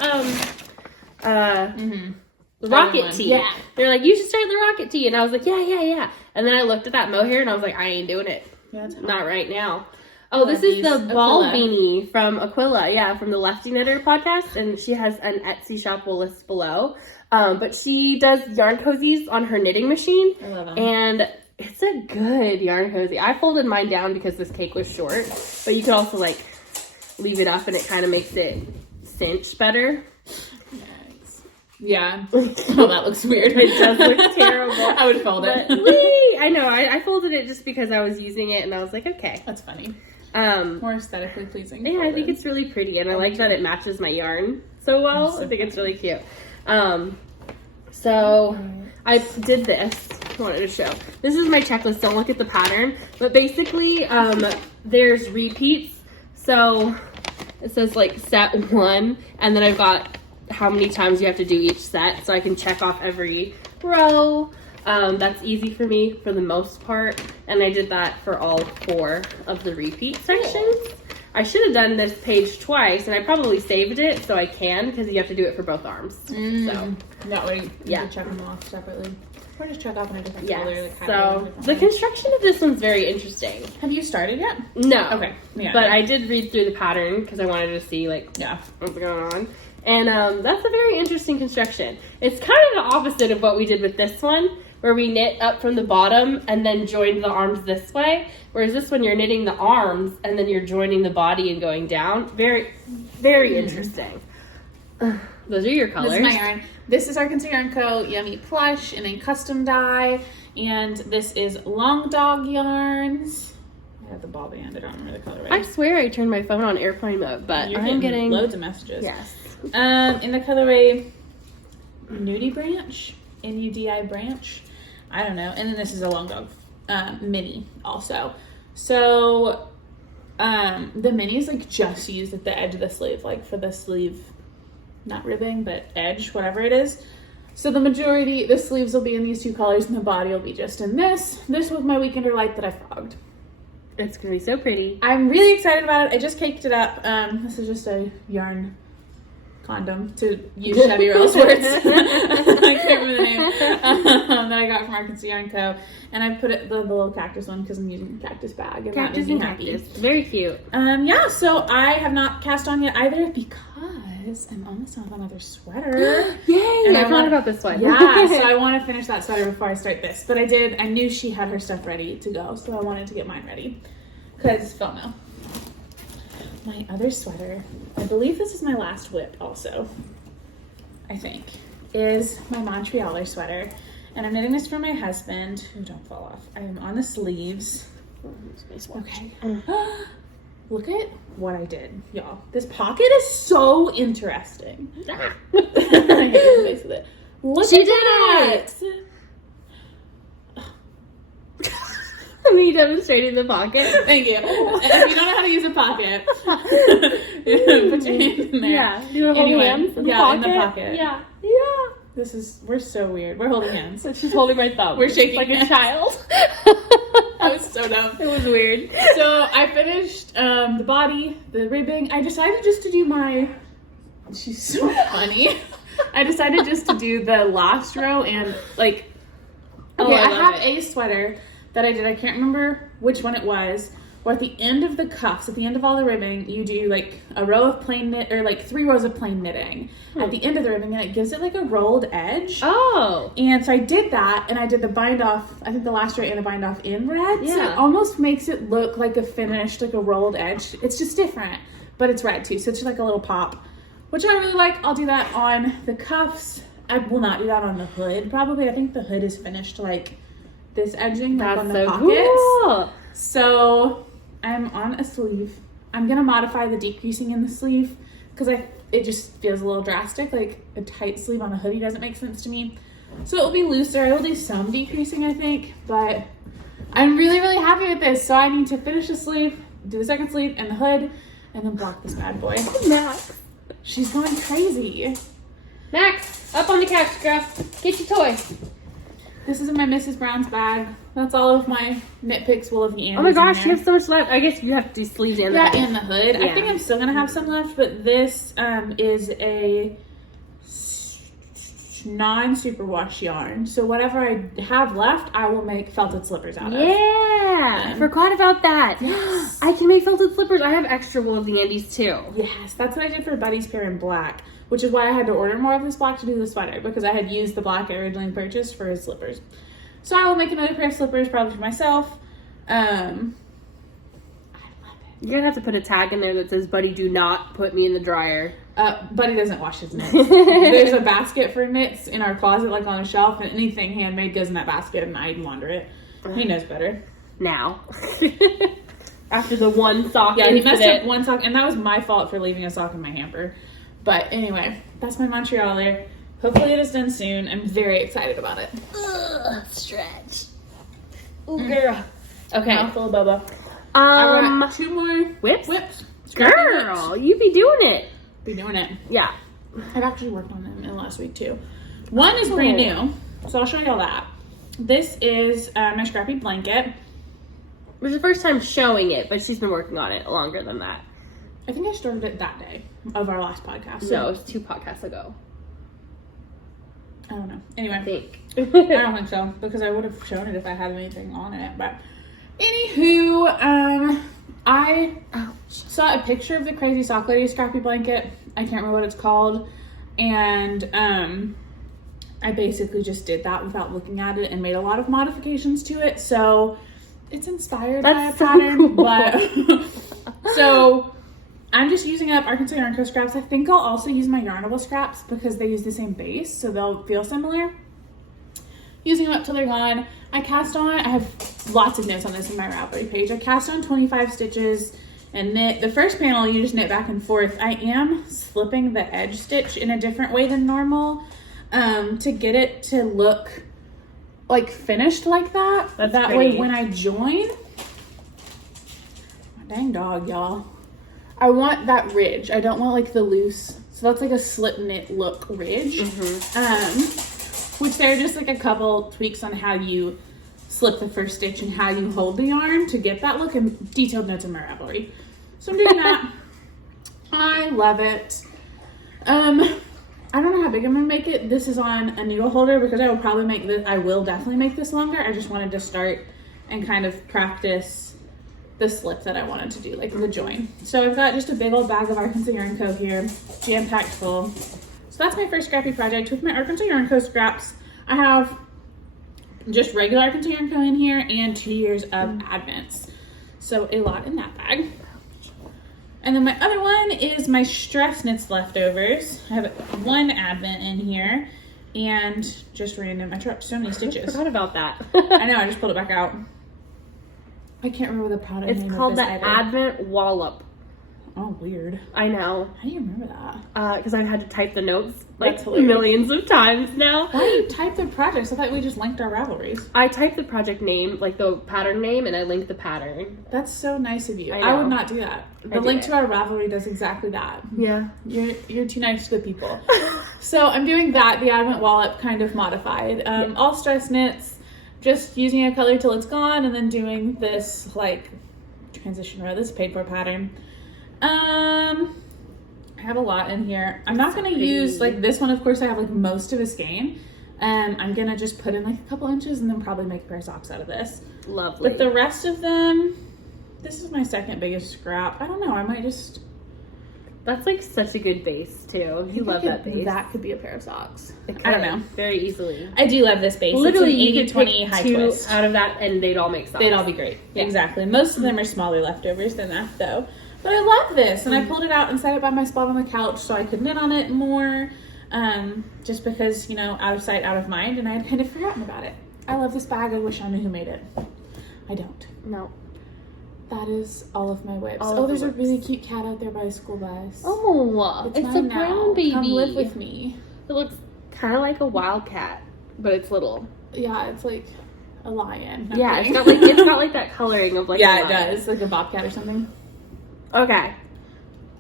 the rocket tee. Yeah. They're like, you should start the rocket tee. And I was like, yeah. And then I looked at that mohair and I was like, I ain't doing it. Yeah, not right now. Oh, this is the ball beanie from Aquila. Yeah, from the Lefty Knitter podcast. And she has an Etsy shop we'll list below. But she does yarn cozies on her knitting machine. I love them. And it's a good yarn cozy. I folded mine down because this cake was short. But you could also leave it up and it kind of makes it cinch better. Yeah. Oh, that looks weird. It does look terrible. I would fold it. I know. I folded it just because I was using it and I was like, okay. That's funny. More aesthetically pleasing. Yeah, I think it's really pretty and I like that it matches my yarn so well. I think it's really cute. So I did this. I wanted to show. This is my checklist. Don't look at the pattern. But basically, there's repeats. So it says set 1 and then I've got how many times you have to do each set, so I can check off every row. That's easy for me for the most part, and I did that for all 4 of the repeat sections. I should have done this page twice, and I probably saved it so I can, because you have to do it for both arms. So that way you can check them off separately, or just check off in a different folder. So the construction of this one's very interesting. Have you started yet? No. Okay. Yeah. But I did read through the pattern because I wanted to see what's going on. And that's a very interesting construction. It's kind of the opposite of what we did with this one, where we knit up from the bottom and then joined the arms this way. Whereas this one, you're knitting the arms and then you're joining the body and going down. Very, very interesting. Those are your colors. This is my yarn. This is Arkansas Yarn Co. Yummy Plush in a custom dye. And this is Long Dog Yarns. I have the ball band. I don't remember the color. I swear I turned my phone on airplane mode, but I'm getting loads of messages. Yes. In the colorway Nudie Branch, Nudi Branch, I don't know. And then this is a Long Dog mini also. So the mini is just used at the edge of the sleeve, for the sleeve, not ribbing, but edge, whatever it is. So the sleeves will be in these 2 colors and the body will be just in this. This was my Weekender Light that I fogged. It's gonna be so pretty. I'm really excited about it. I just caked it up. This is just a yarn condom, to use Chevy Rose words. I can't remember the name. That I got from Arkansas Yarn Co. And I put it the little cactus one because I'm using a cactus bag. And cactus and cactus. Very cute. So I have not cast on yet either because I'm almost on another sweater. Yay! And I thought about this one. Yeah, so I want to finish that sweater before I start this. But I knew she had her stuff ready to go, so I wanted to get mine ready. Because FOMO. My other sweater, I believe this is my last whip also, I think, is my Montrealer sweater. And I'm knitting this for my husband. Oh, don't fall off. I am on the sleeves. Okay. Look at what I did, y'all. This pocket is so interesting. I hit the face with it. Look she at did that. it! I you demonstrating the pocket? Thank you. If you don't know how to use a pocket, put your hand in there. Yeah. Do you want to hold hands in the pocket? In the pocket. Yeah. We're so weird. We're holding hands. So she's holding my thumb. We're shaking like hands. a child. That was so dumb. It was weird. So I finished the body, the ribbing. I decided just to do she's so funny. I decided just to do the last row and like, okay, I have a sweater that I did. I can't remember which one it was. Or at the end of the cuffs, at the end of all the ribbing, you do like a row of plain knit, or like 3 rows of plain knitting at the end of the ribbing, and it gives it like a rolled edge. Oh. And so I did that, and I did the bind off, I think the last row and the bind off in red. Yeah. So it almost makes it look like a finished, like a rolled edge. It's just different, but it's red too, so it's just like a little pop, which I really like. I'll do that on the cuffs. I will not do that on the hood, probably. I think the hood is finished like this edging, like on the pockets. Cool. So I'm on a sleeve. I'm gonna modify the decreasing in the sleeve because it just feels a little drastic. Like a tight sleeve on a hoodie doesn't make sense to me. So it will be looser. I will do some decreasing, I think, but I'm really, really happy with this. So I need to finish the sleeve, do the second sleeve and the hood, and then block this bad boy. Max. She's going crazy. Max, up on the couch, girl. Get your toy. This is in my Mrs. Brown's bag. That's all of my knit picks will of the Andes. Oh my gosh, you have so much left. I guess you have to do sleeves and the hood. and the hood. Yeah. I think I'm still gonna have some left, but this is a non-superwash yarn. So whatever I have left, I will make felted slippers out of. Yeah, I forgot about that. Yes. I can make felted slippers. I have extra wool of the Andes too. Yes, that's what I did for Buddy's pair in black, which is why I had to order more of this black to do the sweater, because I had used the black I originally purchased for his slippers. So I will make another pair of slippers, probably for myself. I love it. You're gonna have to put a tag in there that says, "Buddy, do not put me in the dryer." Buddy doesn't wash his knits. There's a basket for knits in our closet, like on a shelf, and anything handmade goes in that basket, and I launder it. He knows better. Now. After the one sock Yeah, he incident. messed up one sock, and that was my fault for leaving a sock in my hamper. But anyway, that's my Montrealer. Hopefully it is done soon. I'm very excited about it. Ugh, stretch. Ooh, girl. Okay. Mouthful of boba. I got 2 more whips. Girl, Whips. You be doing it. Be doing it. Yeah. I've actually worked on them in the last week too. One is brand new, so I'll show y'all that. This is my scrappy blanket. It was the first time showing it, but she's been working on it longer than that. I think I started it that day of our last podcast. No, it was 2 podcasts ago. I don't know. Anyway. I think. I don't think so, because I would have shown it if I had anything on it. But anywho, I saw a picture of the Crazy Sock Lady scrappy blanket. I can't remember what it's called. And I basically just did that without looking at it and made a lot of modifications to it. So it's inspired by a pattern. Cool. But so I'm just using up Arkansas Yarn Co. scraps. I think I'll also use my Yarnable scraps because they use the same base, so they'll feel similar. Using them up till they're gone. I have lots of notes on this in my Ravelry page. I cast on 25 stitches and knit. The first panel, you just knit back and forth. I am slipping the edge stitch in a different way than normal to get it to look like finished like that. That's that pretty. way when I join, my dang dog, y'all. I want that ridge. I don't want like the loose. So that's like a slip knit look ridge. Which there are just like a couple tweaks on how you slip the first stitch and how you hold the yarn to get that look, and detailed notes in my Ravelry. So I'm doing that. I love it. I don't know how big I'm gonna make it. This is on a needle holder because I will probably make this. I will definitely make this longer. I just wanted to start and kind of practice the slip that I wanted to do, like the join. So I've got just a big old bag of Arkansas Yarn Co. here, jam-packed full. So that's my first scrappy project with my Arkansas Yarn Co. scraps. I have just regular Arkansas Yarn Co. in here and 2 years of Advents. So a lot in that bag. And then my other one is my Stress Knits leftovers. I have 1 Advent in here and just random. I dropped so many stitches. I forgot about that. I know, I just pulled it back out. I can't remember the product name. It's called the of this Advent Wallop. Oh, weird. I know. How do you remember that? Because I've had to type the notes like millions of times now. Why do you type the projects? I thought we just linked our Ravelries. I typed the project name, like the pattern name, and I linked the pattern. That's so nice of you. I would not do that. The link to our Ravelry does exactly that. Yeah. You're too nice to the people. So I'm doing that, the Advent Wallop kind of modified. All stress knits, just using a color till it's gone, and then doing this like transition row, this paid for pattern. I have a lot in here. I'm not going to use, like, this one, of course, I have, like, most of a skein. I'm going to just put in, like, a couple inches and then probably make a pair of socks out of this. Lovely. But the rest of them, this is my second biggest scrap. I don't know. I might just... That's, like, such a good base, too. You love that base. That could be a pair of socks. I don't know. Very easily. I do love this base. Literally, it's an you could 80-20 high two twist. out of that, and they'd all make socks. They'd all be great. Yeah. Exactly. Most of them are smaller leftovers than that, though. But I love this, and I pulled it out and set it by my spot on the couch so I could knit on it more, just because, you know, out of sight, out of mind, and I had kind of forgotten about it. I love this bag. I wish I knew who made it. I don't. No. That is all of my whips. There's a really cute cat out there by the school bus. Oh, it's a brown baby. Come live with me. It looks kind of like a wildcat, but it's little. Yeah, it's like a lion. Yeah, it's got like that coloring of like a lion. It does, like a bobcat or something. Okay,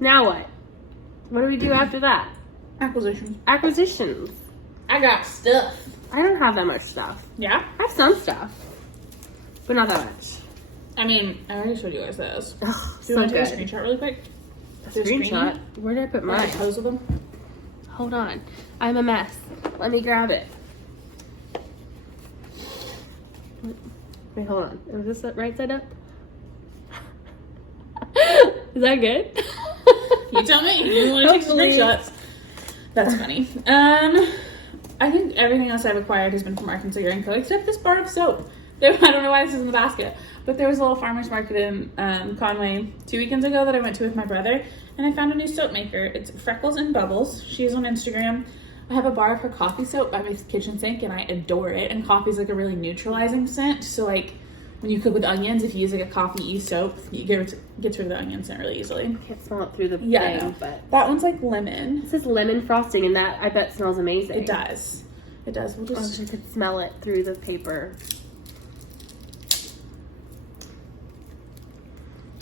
now what? What do we do after that? Acquisitions. I got stuff. I don't have that much stuff. Yeah? I have some stuff, but not that much. I mean, I already showed you guys those. Oh, do you want to take a screenshot really quick? A screenshot? Where did I put mine? Pose of them. Hold on. I'm a mess. Let me grab it. Wait, hold on. Is this the right side up? Is that good? You tell me. You want to take some screenshots? That's funny. I think everything else I've acquired has been from Arkansas Yarn Co. except this bar of soap. I don't know why this is in the basket, but there was a little farmer's market in Conway 2 weekends ago that I went to with my brother, and I found a new soap maker. It's Freckles and Bubbles. She's on Instagram. I have a bar of her coffee soap by my kitchen sink, and I adore it. And coffee's like a really neutralizing scent, so like when you cook with onions, if you use like a coffee soap, you gets rid of the onion scent really easily. Can't smell it through the thing, but that one's like lemon. This is lemon frosting, and that I bet smells amazing. It does. It does. We'll just. I could smell it through the paper.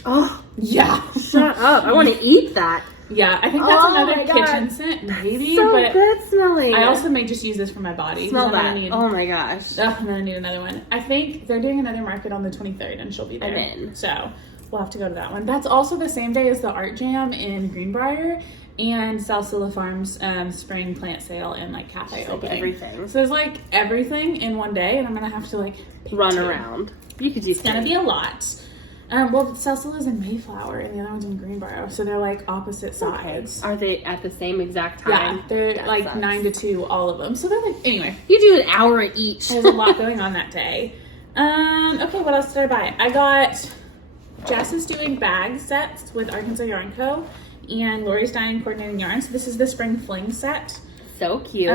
Oh yeah! Shut up! I want to eat that. Yeah, I think that's another kitchen scent, maybe. So but good smelling. I also may just use this for my body. Smell that. Oh my gosh. I'm gonna need another one. I think they're doing another market on the 23rd, and she'll be there. I'm in. So we'll have to go to that one. That's also the same day as the Art Jam in Greenbrier and Salsilla Farms spring plant sale and like cafe opening. Everything. So there's like everything in one day, and I'm gonna have to like run around. You could use. It's gonna be a lot. Well, Salsilla's in Mayflower and the other one's in Greenbrier, so they're like opposite sides. Are they at the same exact time? Yeah, they're like 9 to 2, all of them. So they're like, anyway. You do an hour each. There's a lot going on that day. Okay, what else did I buy? I got Jess is doing bag sets with Arkansas Yarn Co. and Lori's dyeing coordinating yarns. So this is the spring fling set. So cute.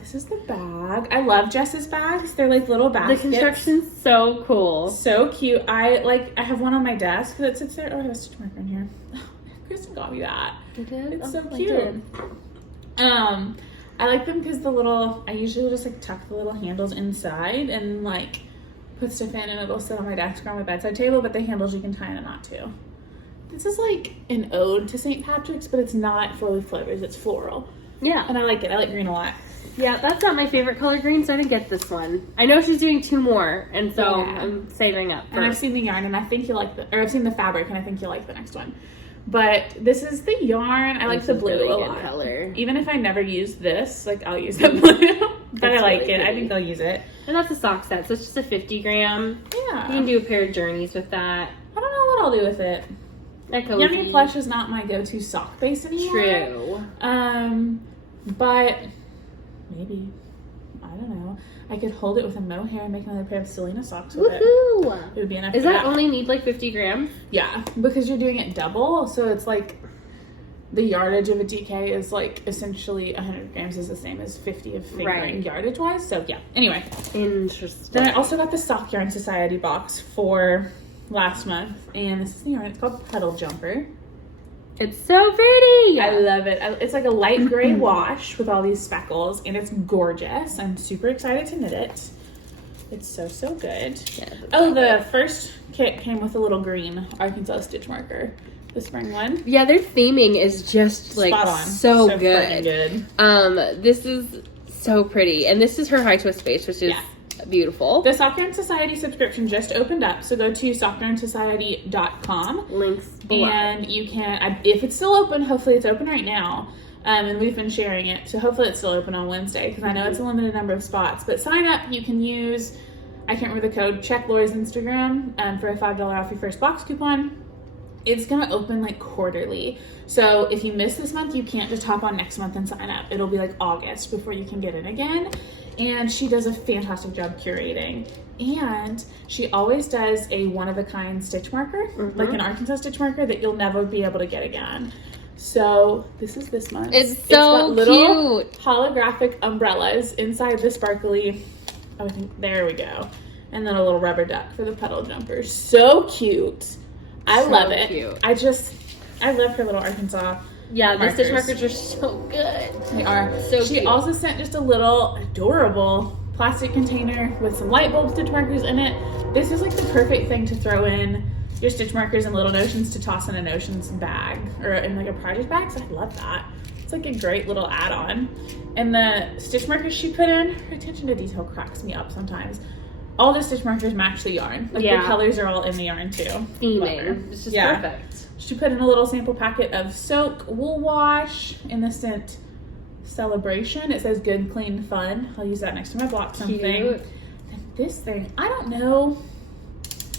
This is the bag. I love Jess's bags. They're like little baskets. The construction's so cool. So cute. I have one on my desk that sits there. Oh, I have a stitch marker in here. Christen got me that. You did? It's so cute. I like them because I usually will just like tuck the little handles inside and like put stuff in, and it'll sit on my desk or on my bedside table, but the handles you can tie in a knot too. This is like an ode to St. Patrick's, but it's not flowy flowers, it's floral. Yeah. And I like it. I like green a lot. Yeah, that's not my favorite color green, so I didn't get this one. I know she's doing 2 more, and so I'm saving up. And I've seen the yarn, and I think you'll like I've seen the fabric, and I think you'll like the next one. But this is the yarn. I like the blue really a good lot. Color. Even if I never use this, like I'll use that blue. But I like it. I think I'll use it. And that's a sock set, so it's just a 50 gram. Yeah. You can do a pair of journeys with that. I don't know what I'll do with it. Yummy Plush is not my go-to sock base anymore. True. But maybe, I don't know. I could hold it with a mohair and make another pair of Selena socks with it. It would be enough. Does that only need like 50 grams? Yeah, because you're doing it double, so it's like the yardage of a DK is like essentially 100 grams is the same as 50 of fingering yardage wise. So yeah. Anyway. Interesting. Then I also got the Sock Yarn Society box for last month, and this is the yarn. It's called Petal Jumper. It's so pretty. I love it. It's like a light gray wash with all these speckles, and it's gorgeous. I'm super excited to knit it. It's so good. Yeah, the first kit came with a little green Arkansas stitch marker. The spring one. Yeah, their theming is just like spot on. So good. This is so pretty, and this is her high twist base, which is beautiful. The Sock Yarn Society subscription just opened up, so go to sockyarnsociety.com. Links below. And you can, if it's still open, hopefully it's open right now. And we've been sharing it, so hopefully it's still open on Wednesday, because I know it's a limited number of spots. But sign up, you can use, I can't remember the code, check Laura's Instagram for a $5 off your first box coupon. It's going to open like quarterly. So if you miss this month, you can't just hop on next month and sign up. It'll be like August before you can get in again. And she does a fantastic job curating. And she always does a one-of-a-kind stitch marker, like an Arkansas stitch marker that you'll never be able to get again. So this is this month. It's got little cute holographic umbrellas inside the sparkly, I think, there we go. And then a little rubber duck for the pedal jumper. So cute. I love it. Cute. I love her little Arkansas. Yeah, markers. the stitch markers are so good. They are. So she cute. also sent just a little adorable plastic container with some light bulb stitch markers in it. This is like the perfect thing to throw in your stitch markers and little notions to toss in a notions bag or in like a project bag. So I love that. It's like a great little add-on. And the stitch markers she put in, her attention to detail cracks me up sometimes. All the stitch markers match the yarn. Like the colors are all in the yarn too. Theming. It's just perfect. She put in a little sample packet of soak wool wash in the scent Celebration. It says good, clean, fun. I'll use that next to my block something. Cute. And this thing, I don't know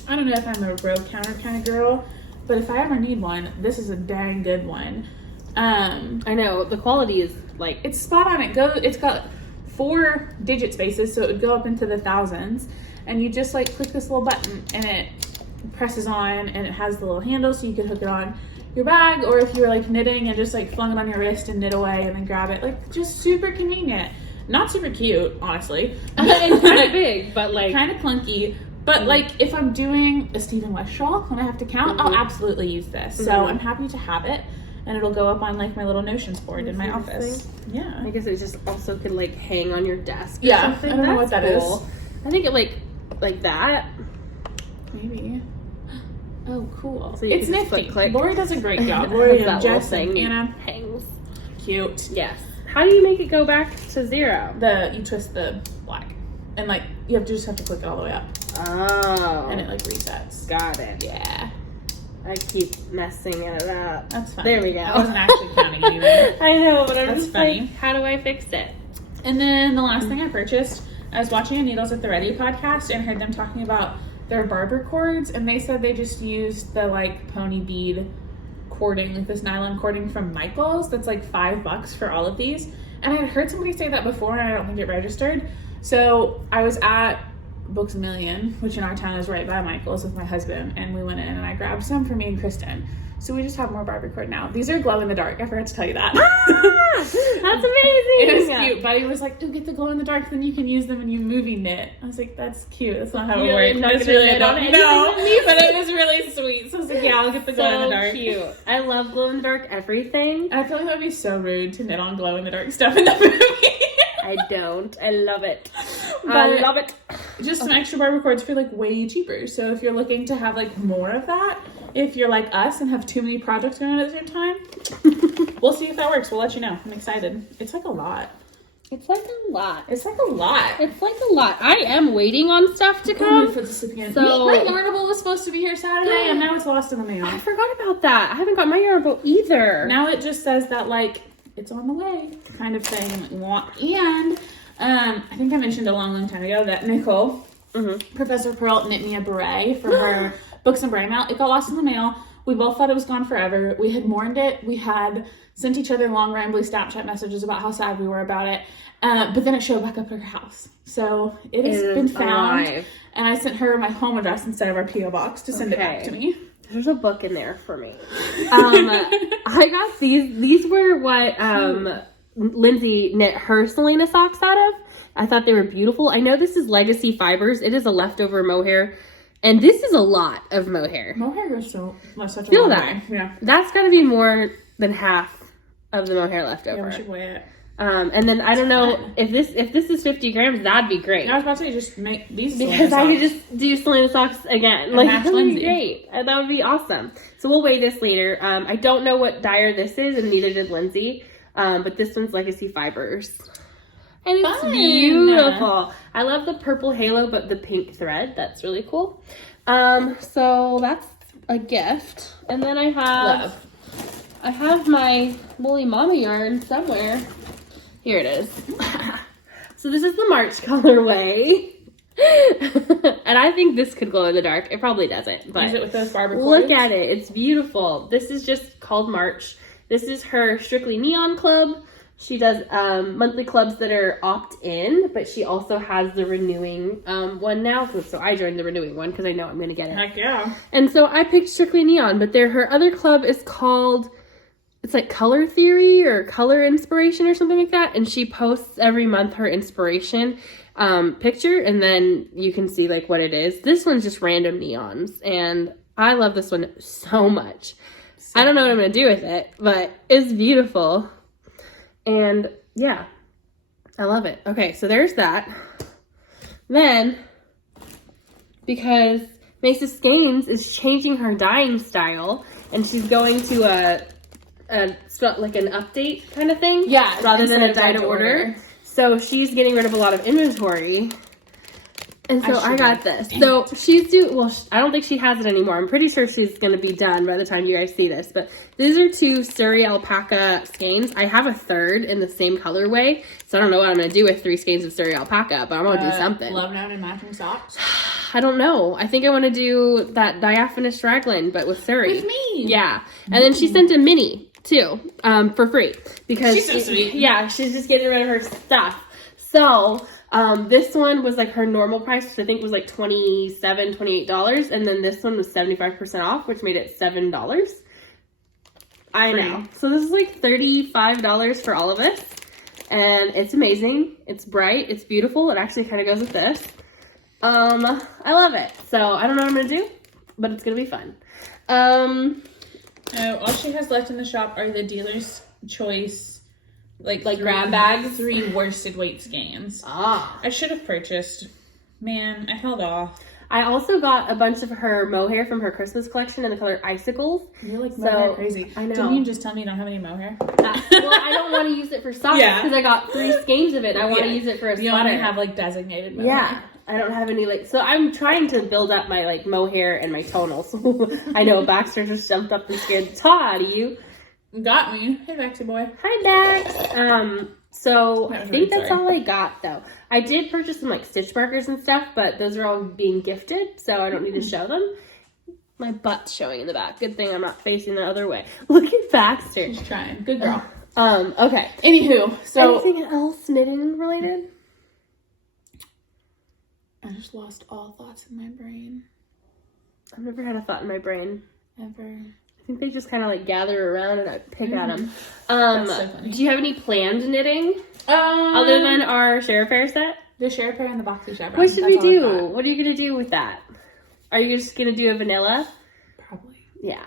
if I'm a row counter kind of girl, but if I ever need one, this is a dang good one. I know the quality is like, it's spot on. It's got 4 digit spaces, so it would go up into the thousands. And you just like click this little button and it presses on, and it has the little handle so you can hook it on your bag, or if you were like knitting and just like flung it on your wrist and knit away and then grab it, like just super convenient. Not super cute, honestly. It's kind of big, but like kind of clunky. But like if I'm doing a Stephen West shawl when I have to count, I'll absolutely use this. So I'm happy to have it, and it'll go up on like my little notions board in my office. Yeah, I guess it just also could like hang on your desk. Yeah, I don't know what that is. I think it like that. Maybe. Oh, cool. So it's nifty. Click. Lori does a great job. Lori and Jess thing and Anna. Hangs. Cute. Yes. How do you make it go back to 0? You twist the black. And like, you just have to click it all the way up. Oh. And it like resets. Got it. Yeah. I keep messing it up. That's fine. There we go. I wasn't actually counting either. I know, but I'm That's just funny. like, how do I fix it? And then the last thing I purchased, I was watching a Needles at the Ready podcast and heard them talking about their barber cords, and they said they just used the like pony bead cording, like this nylon cording from Michaels that's like $5 for all of these. And I had heard somebody say that before, and I don't think it registered. So I was at Books A Million, which in our town is right by Michaels, with my husband, and we went in and I grabbed some for me and Christen. So we just have more barber cord now. These are glow in the dark. I forgot to tell you that. That's amazing. It was cute. Buddy was like, "Oh, get the glow in the dark, then you can use them when you movie knit." I was like, "That's cute. That's not how it works." Not gonna knit on it. No, but it was really sweet. So I was like, "Yeah, I'll get the glow in the dark." Cute. I love glow in the dark everything. And I feel like that would be so rude to knit on glow in the dark stuff in the movie. I don't. I love it. I love it. Just some extra barber cords for like way cheaper. So if you're looking to have like more of that, if you're like us and have too many projects going on at the same time, we'll see if that works. We'll let you know. I'm excited. It's like a lot. It's like a lot. It's like a lot. It's like a lot. I am waiting on stuff to come. So my Yarnable was supposed to be here Saturday, and now it's lost in the mail. I forgot about that. I haven't got my Yarnable either. Now it just says that like it's on the way, kind of thing. And I think I mentioned a long time ago that Nicole, Professor Pearl, knit me a beret for her Books and Brain Mail. It got lost in the mail. We both thought it was gone forever. We had mourned it. We had sent each other long, rambly Snapchat messages about how sad we were about it. But then it showed back up at her house. So it has been found. Alive. And I sent her my home address instead of our P.O. box to send it back to me. There's a book in there for me. I got these. These were what Lindsay knit her Selena socks out of. I thought they were beautiful. I know this is Legacy Fibers. It is a leftover mohair And this is a lot of mohair. Mohair is such a Feel long that. way. Yeah. That's got to be more than half of the mohair left over. Yeah, we should weigh it. And then I don't know if this is 50 grams, that'd be great. I was about to say just make these because I could just do Selena Socks again. And like match that would be Lindsay. great. That would be awesome. So we'll weigh this later. I don't know what dyer this is, and neither did Lindsay. But this one's Legacy Fibers. And it's beautiful. I love the purple halo, but the pink thread. That's really cool. So that's a gift. And then I have my Woolly Mama yarn somewhere. Here it is. So this is the March colorway. And I think this could glow in the dark. It probably doesn't. But use it with those barber look cords? at it. It's beautiful. This is just called March. This is her Strictly Neon Club. She does monthly clubs that are opt-in, but she also has the renewing one now. So I joined the renewing one because I know I'm going to get it. Heck yeah. And so I picked Strictly Neon, but her other club is called, it's like Color Theory or Color Inspiration or something like that. And she posts every month her inspiration picture, and then you can see like what it is. This one's just random neons, and I love this one so much. I don't know what I'm going to do with it, but it's beautiful. And yeah, I love it. Okay, so there's that. Then, because Mesa Skeins is changing her dyeing style, and she's going to like an update kind of thing. Yeah, rather than a dye to order. So she's getting rid of a lot of inventory. And so I got this. So she's I don't think she has it anymore. I'm pretty sure she's going to be done by the time you guys see this. But these are 2 Surrey Alpaca skeins. I have a third in the same colorway. So I don't know what I'm going to do with 3 skeins of Surrey Alpaca, but I'm going to do something. Love Noun and matching socks? I don't know. I think I want to do that diaphanous raglan, but with Surrey. With me? Yeah. And then she sent a mini, too, for free. Because she's so sweet. Yeah, she's just getting rid of her stuff. So... this one was like her normal price, which I think was like $27, $28. And then this one was 75% off, which made it $7. I know. So this is like $35 for all of us. And it's amazing. It's bright. It's beautiful. It actually kind of goes with this. I love it. So I don't know what I'm going to do, but it's going to be fun. All she has left in the shop are the dealer's choice like grab bags, 3 worsted weight skeins. I should have purchased. Man, I held off. I also got a bunch of her mohair from her Christmas collection in the color Icicles. You're like mohair crazy. I know. Didn't you just tell me you don't have any mohair? Well, I don't want to use it for socks because I got 3 skeins of it. I want to use it for a sweater. You only have like designated mohair. Yeah. I don't have any so I'm trying to build up my like mohair and my tonals. I know Baxter just jumped up and scared the tar out of you. Got me. Hey, Baxter boy. Hi, Bax. So I think that's all I got, though. I did purchase some like stitch markers and stuff, but those are all being gifted, so I don't need to show them. My butt's showing in the back. Good thing I'm not facing the other way. Look at Baxter. She's trying. Good girl. Okay. Anywho, so anything else knitting related? I just lost all thoughts in my brain. I've never had a thought in my brain. Ever. I think they just kind of like gather around and I pick at them. That's so funny. Do you have any planned knitting? Other than our Shara pair set? The Shara pair and the Boxy Chevron. What should we do? What are you going to do with that? Are you just going to do a vanilla? Probably. Yeah.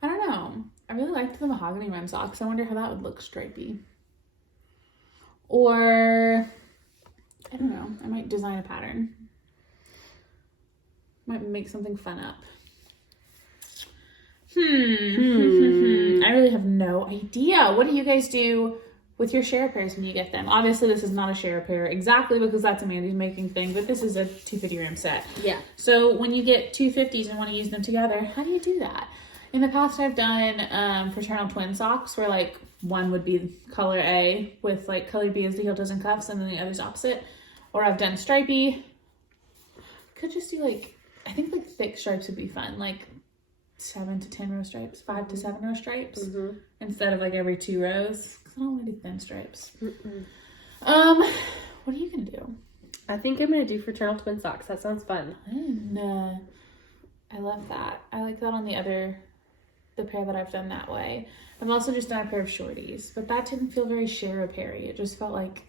I don't know. I really liked the Mahogany Run Socks. I wonder how that would look stripey. Or, I don't know. I might design a pattern. Might make something fun up. I really have no idea. What do you guys do with your Shara pairs when you get them? Obviously, this is not a Shara pair exactly because that's a Mandy's making thing, but this is a 250 gram set. Yeah. So when you get 250s and want to use them together, how do you do that? In the past, I've done fraternal twin socks where like one would be color A with like color B as the heel toes and cuffs, and then the other's opposite. Or I've done stripey. Could just do like, I think like thick stripes would be fun, like 7 to 10 row stripes, 5 to 7 row stripes, instead of like every 2 rows. Cause I don't want to do thin stripes. What are you gonna do? I think I'm gonna do fraternal twin socks. That sounds fun. I love that. I like that on the pair that I've done that way. I've also just done a pair of shorties, but that didn't feel very Shara Perry. It just felt like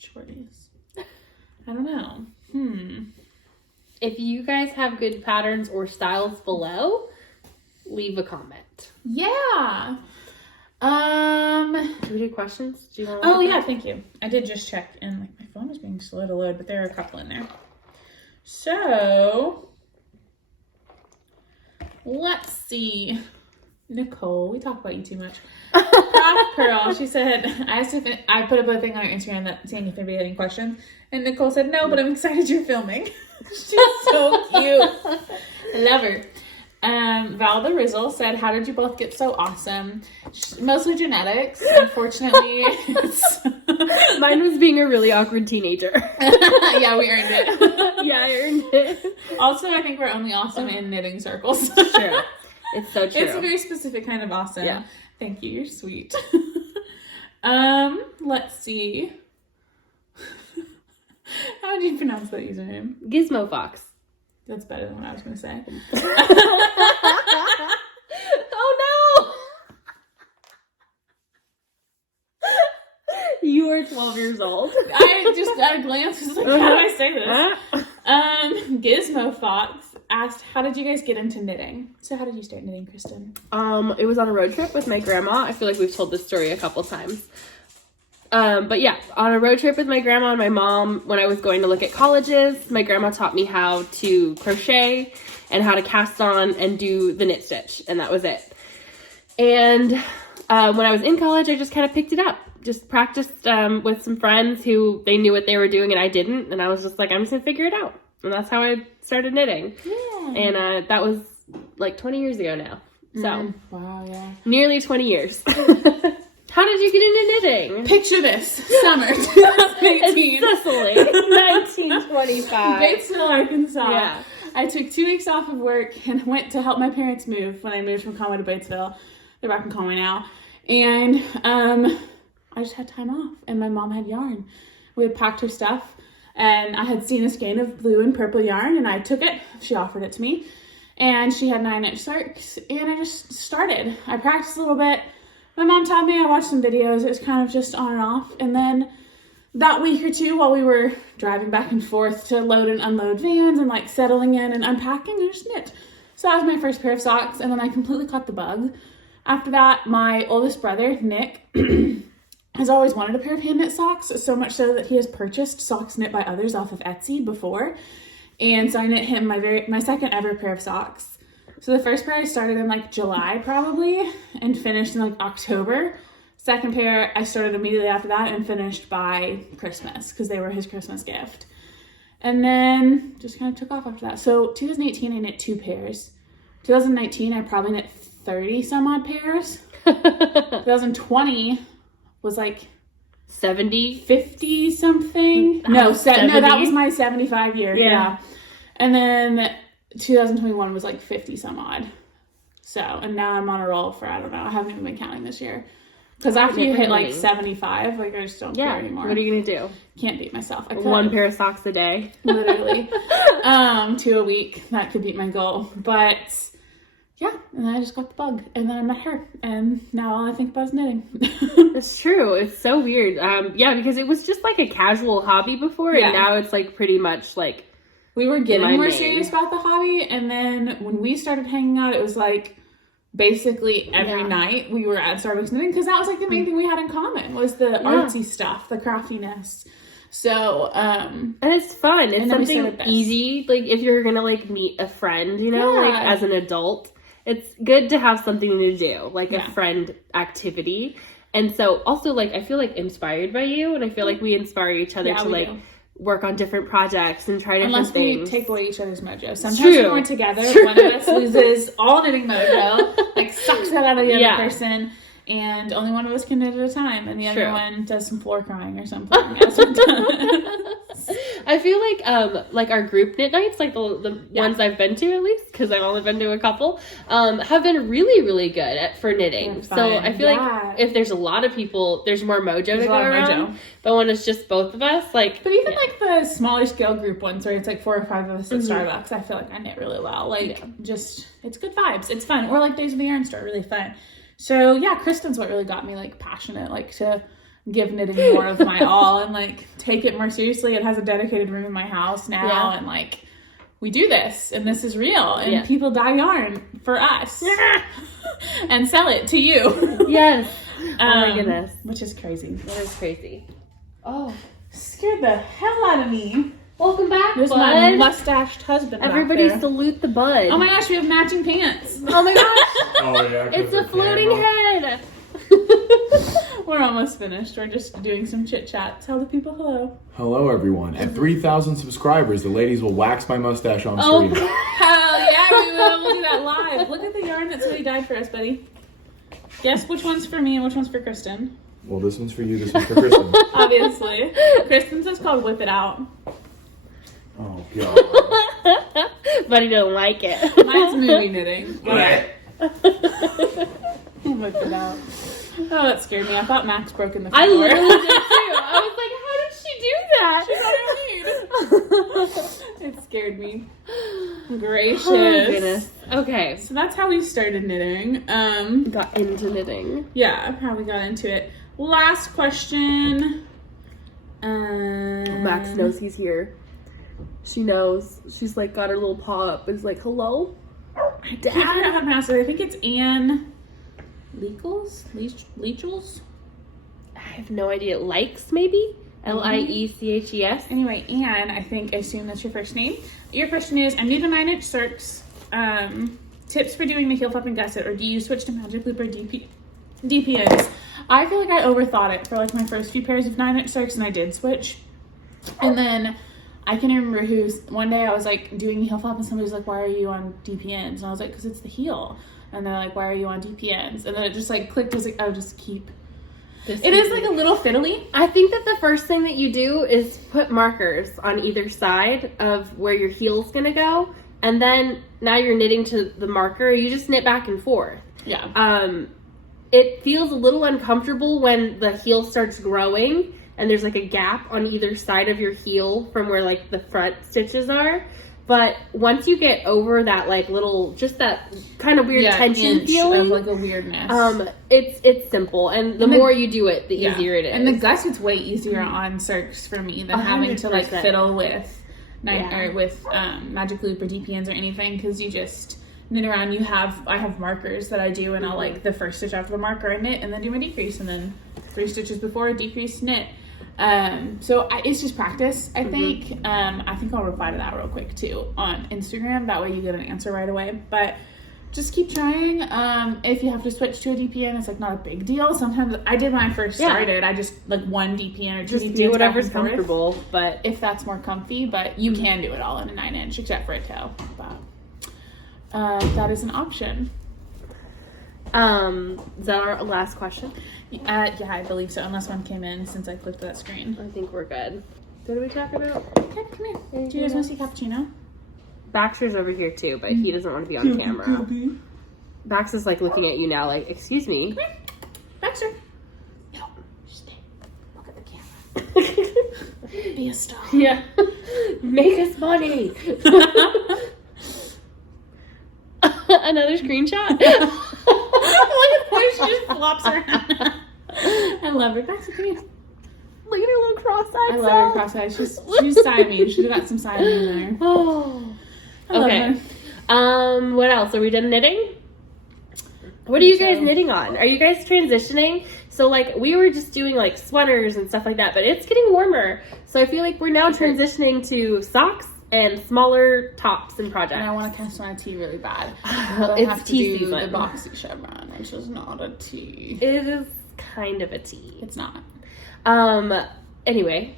shorties. I don't know. if you guys have good patterns or styles below, leave a comment. Yeah. Can we do questions? Do you want to yeah, thank you. I did just check, and like my phone is being slow to load, but there are a couple in there. So let's see. Nicole, we talk about you too much. Craft Pearl, she said, I put up a thing on her Instagram that saying if anybody had any questions, and Nicole said no, but I'm excited you're filming. She's so cute. I love her. Val the Rizzle said, how did you both get so awesome? Mostly genetics. Unfortunately, mine was being a really awkward teenager. Yeah, we earned it. Yeah, I earned it. Also, I think we're only awesome in knitting circles. True. It's so true. It's a very specific kind of awesome. Yeah. Thank you. You're sweet. Let's see. How did you pronounce that username? Gizmo Fox. That's better than what I was going to say. Oh no! You are 12 years old. I just at a glance was like, how do I say this? Gizmo Fox asked, how did you guys get into knitting? So how did you start knitting, Christen? It was on a road trip with my grandma. I feel like we've told this story a couple times. But yeah, on a road trip with my grandma and my mom, when I was going to look at colleges, my grandma taught me how to crochet and how to cast on and do the knit stitch. And that was it. And when I was in college, I just kind of picked it up. Just practiced with some friends who they knew what they were doing and I didn't. And I was just like, I'm just going to figure it out. And that's how I started knitting. Yeah. And that was like 20 years ago now. So, wow, yeah. Nearly 20 years. How did you get into knitting? Picture this. Summer 2018. Cicely. 1925. Batesville, Arkansas. Yeah. I took 2 weeks off of work and went to help my parents move when I moved from Conway to Batesville. They're back in Conway now. And I just had time off. And my mom had yarn. We had packed her stuff. And I had seen a skein of blue and purple yarn. And I took it. She offered it to me. And she had 9-inch circs. And I just started. I practiced a little bit. My mom taught me, I watched some videos, it was kind of just on and off, and then that week or two while we were driving back and forth to load and unload vans and like settling in and unpacking, I just knit. So that was my first pair of socks, and then I completely caught the bug. After that, my oldest brother, Nick, has always wanted a pair of hand knit socks, so much so that he has purchased socks knit by others off of Etsy before, and so I knit him my second ever pair of socks. So the first pair I started in like July probably and finished in like October. Second pair I started immediately after that and finished by Christmas because they were his Christmas gift. And then just kind of took off after that. So 2018 I knit 2 pairs. 2019 I probably knit 30 some odd pairs. 2020 was like 50 something. No, that was my 75 year. Yeah. And then 2021 was like 50 some odd. So, and now I'm on a roll for, I don't know, I haven't even been counting this year. Because after you hit like 75, like I just don't care anymore. What are you going to do? Can't beat myself. I could. 1 pair of socks a day. Literally. 2 a week. That could beat my goal. But yeah, and then I just got the bug. And then I met her. And now all I think about is knitting. It's true. It's so weird. Yeah, because it was just like a casual hobby before. And now it's like pretty much like we were getting more serious about the hobby, and then when we started hanging out, it was like basically every night we were at Starbucks knitting because that was like the main thing we had in common was the artsy stuff, the craftiness. So, and it's fun. It's something easy. Like if you're gonna like meet a friend, you know, like as an adult, it's good to have something to do, like a friend activity. And so also like I feel like inspired by you, and I feel like we inspire each other to like work on different projects and try different things. Unless we take away each other's mojo. Sometimes when we're together, one of us loses all knitting mojo, like sucks that out of the other person, and only one of us can knit at a time, and the other one does some floor crying or something. I feel like our group knit nights, like the ones I've been to at least, because I've only been to a couple, have been really, really good for knitting. So I feel like if there's a lot of people, there's more mojo to go around. But when it's just both of us, like... But even like the smaller scale group ones where it's like 4 or 5 of us at Starbucks, I feel like I knit really well. Like just, it's good vibes. It's fun. Or like Days of the Yarn Store, really fun. So yeah, Christen's what really got me like passionate, like to give knitting more of my all and like take it more seriously. It has a dedicated room in my house now and like we do this, and this is real, and people dye yarn for us and sell it to you. Yes. Oh my goodness. Which is crazy. That is crazy. Oh, scared the hell out of me. Welcome back, There's bud. my mustached husband. Everybody salute the bud. Oh my gosh, we have matching pants. Oh my gosh. Oh yeah. It's a floating head. We're almost finished. We're just doing some chit chat. Tell the people hello. Hello everyone. At 3,000 subscribers, the ladies will wax my mustache on Oh, screen. hell yeah, we will. We'll do that live. Look at the yarn that somebody dyed for us, buddy. Guess which one's for me and which one's for Christen. Well, this one's for you, this one's for Christen. Obviously. Kristen's is called Whip It Out. Oh god. Buddy don't like it. Mine's movie knitting. Okay. Whip It Out. Oh, that scared me. I thought Max broke in the floor. I literally did too. I was like, how did she do that? It scared me. Gracious. Oh goodness. Okay. So that's how we started knitting. Got into knitting. Yeah, how we got into it. Last question. Max knows he's here. She knows. She's like got her little paw up. Is like, hello? I can't figure out how to pronounce it. I think it's Anne Leachels? I have no idea. Likes maybe? Lieches. Anyway, Anne, I think, assume that's your first name. Your question is, I'm new to 9-inch circs. Tips for doing the heel flap and gusset, or do you switch to Magic Loop or DPNs? I feel like I overthought it for like my first few pairs of 9-inch circs, and I did switch. And then I can remember one day I was like doing a heel flap and somebody was like, why are you on DPNs? And I was like, because it's the heel. And they're like, why are you on DPNs? And then it just like clicked. I was like, oh, just keep. It is like a little fiddly. I think that the first thing that you do is put markers on either side of where your heel's gonna go. And then now you're knitting to the marker. You just knit back and forth. Yeah. It feels a little uncomfortable when the heel starts growing and there's like a gap on either side of your heel from where like the front stitches are. But once you get over that like little, just that kind of weird tension feeling, of like a weirdness, it's simple, and the more you do it, the easier it is. And the gusset's way easier on circs for me than having to like fiddle with Magic Loop or DPNs or anything, because you just knit around. I have markers that I do, and I'll like the first stitch after the marker I knit, and then do my decrease, and then 3 stitches before a decrease knit. So it's just practice, I think. I think I'll reply to that real quick too on Instagram. That way you get an answer right away. But just keep trying. If you have to switch to a DPN, it's like not a big deal. Sometimes I did when I first started. I just like one DPN or two DPNs. Do whatever's comfortable, but if that's more comfy. But you can do it all in a 9-inch except for a toe. But that is an option. Is that our last question? Yeah, I believe so. Unless one came in since I clicked that screen. I think we're good. What are we talking about? Okay, come here. Do you guys want to see cappuccino? Baxter's over here too, but he doesn't want to be on camera. Baxter's like looking at you now, like, excuse me. Come here, Baxter. No, stay. Look at the camera. Be a star. Yeah. Make us money. Another screenshot. Look at the way she just flops around. I love her. Baxter, come here. Look at her little cross-eyed. I love her cross-eyed. She's Siamese. She's got some Siamese in there. Oh. Okay. What else? Are we done knitting? What are you guys knitting on? Are you guys transitioning? So like we were just doing like sweaters and stuff like that, but it's getting warmer. So I feel like we're now transitioning to socks and smaller tops and projects. And I want to cast on a tee really bad. It's tea season. The Boxy Chevron, which is not a tee. It is kind of a tee. It's not. Anyway.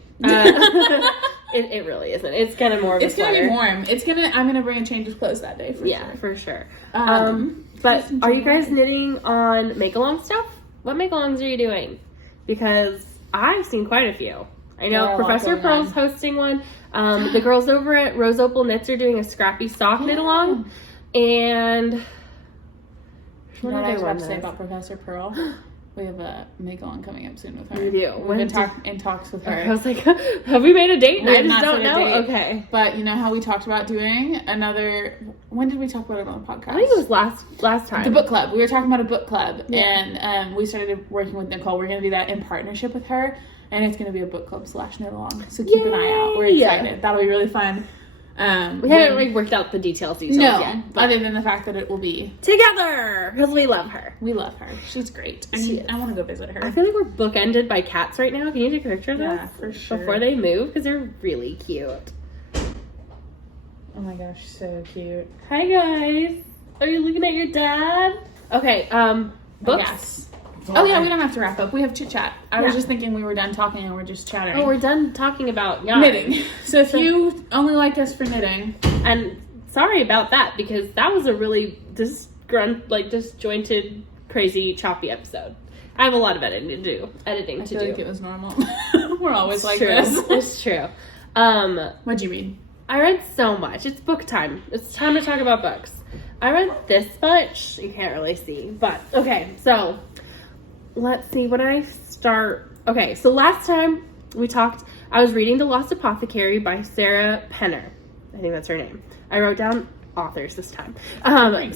It really isn't. It's kind of more of a sweater. It's gonna be warm. I'm gonna bring a change of clothes that day for sure. But are you guys knitting on make-along stuff? What make-alongs are you doing? Because I've seen quite a few. I know Professor Pearl's hosting one. The girls over at Rose Opal Knits are doing a scrappy sock knit-along. And what I was about to say about Professor Pearl? We have a make-along coming up soon with her. We do. We've been in talks with her. I was like, have we made a date? I just don't know. Okay. But you know how we talked about doing another... When did we talk about it on the podcast? I think it was last time. The book club. We were talking about a book club. Yeah. And we started working with Nicole. We're going to do that in partnership with her. And it's going to be a book club / knit-along. So keep an eye out. We're excited. That'll be really fun. We haven't like worked out the details yet. Other than the fact that it will be together because we love her. We love her. She's great. I want to go visit her. I feel like we're bookended by cats right now. Can you take a picture of them? Yeah, for sure. Before they move, because they're really cute. Oh my gosh, so cute. Hi guys. Are you looking at your dad? Okay. Books. Yes. Oh yeah, we don't have to wrap up. We have chit chat. I was just thinking we were done talking and we're just chatting. Oh, we're done talking about knitting. So if you only like us for knitting, and sorry about that because that was a really disjointed, crazy, choppy episode. I have a lot of editing to do. I feel like it was normal. We're always like true. this. It's true. What'd you read? I read so much. It's book time. It's time to talk about books. I read this much. You can't really see, but okay. So. Let's see, when I start... Okay, so last time we talked, I was reading The Lost Apothecary by Sara Penner. I think that's her name. I wrote down authors this time.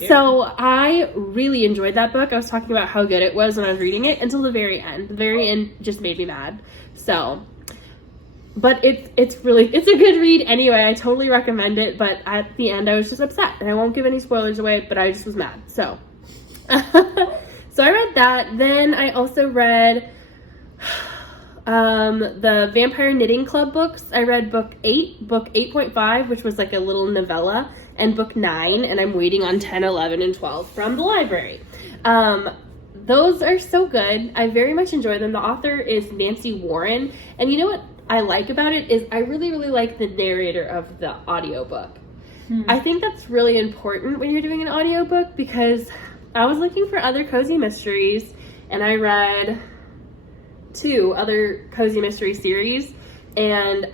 So I really enjoyed that book. I was talking about how good it was when I was reading it until the very end. The very end just made me mad. So... But it's a good read anyway. I totally recommend it, but at the end I was just upset. And I won't give any spoilers away, but I just was mad. So... So I read that. Then I also read the Vampire Knitting Club books. I read book 8, book 8.5, which was like a little novella, and book 9, and I'm waiting on 10, 11, and 12 from the library. Those are so good. I very much enjoy them. The author is Nancy Warren, and you know what I like about it is I really, really like the narrator of the audiobook. I think that's really important when you're doing an audiobook because... I was looking for other cozy mysteries, and I read 2 other cozy mystery series, and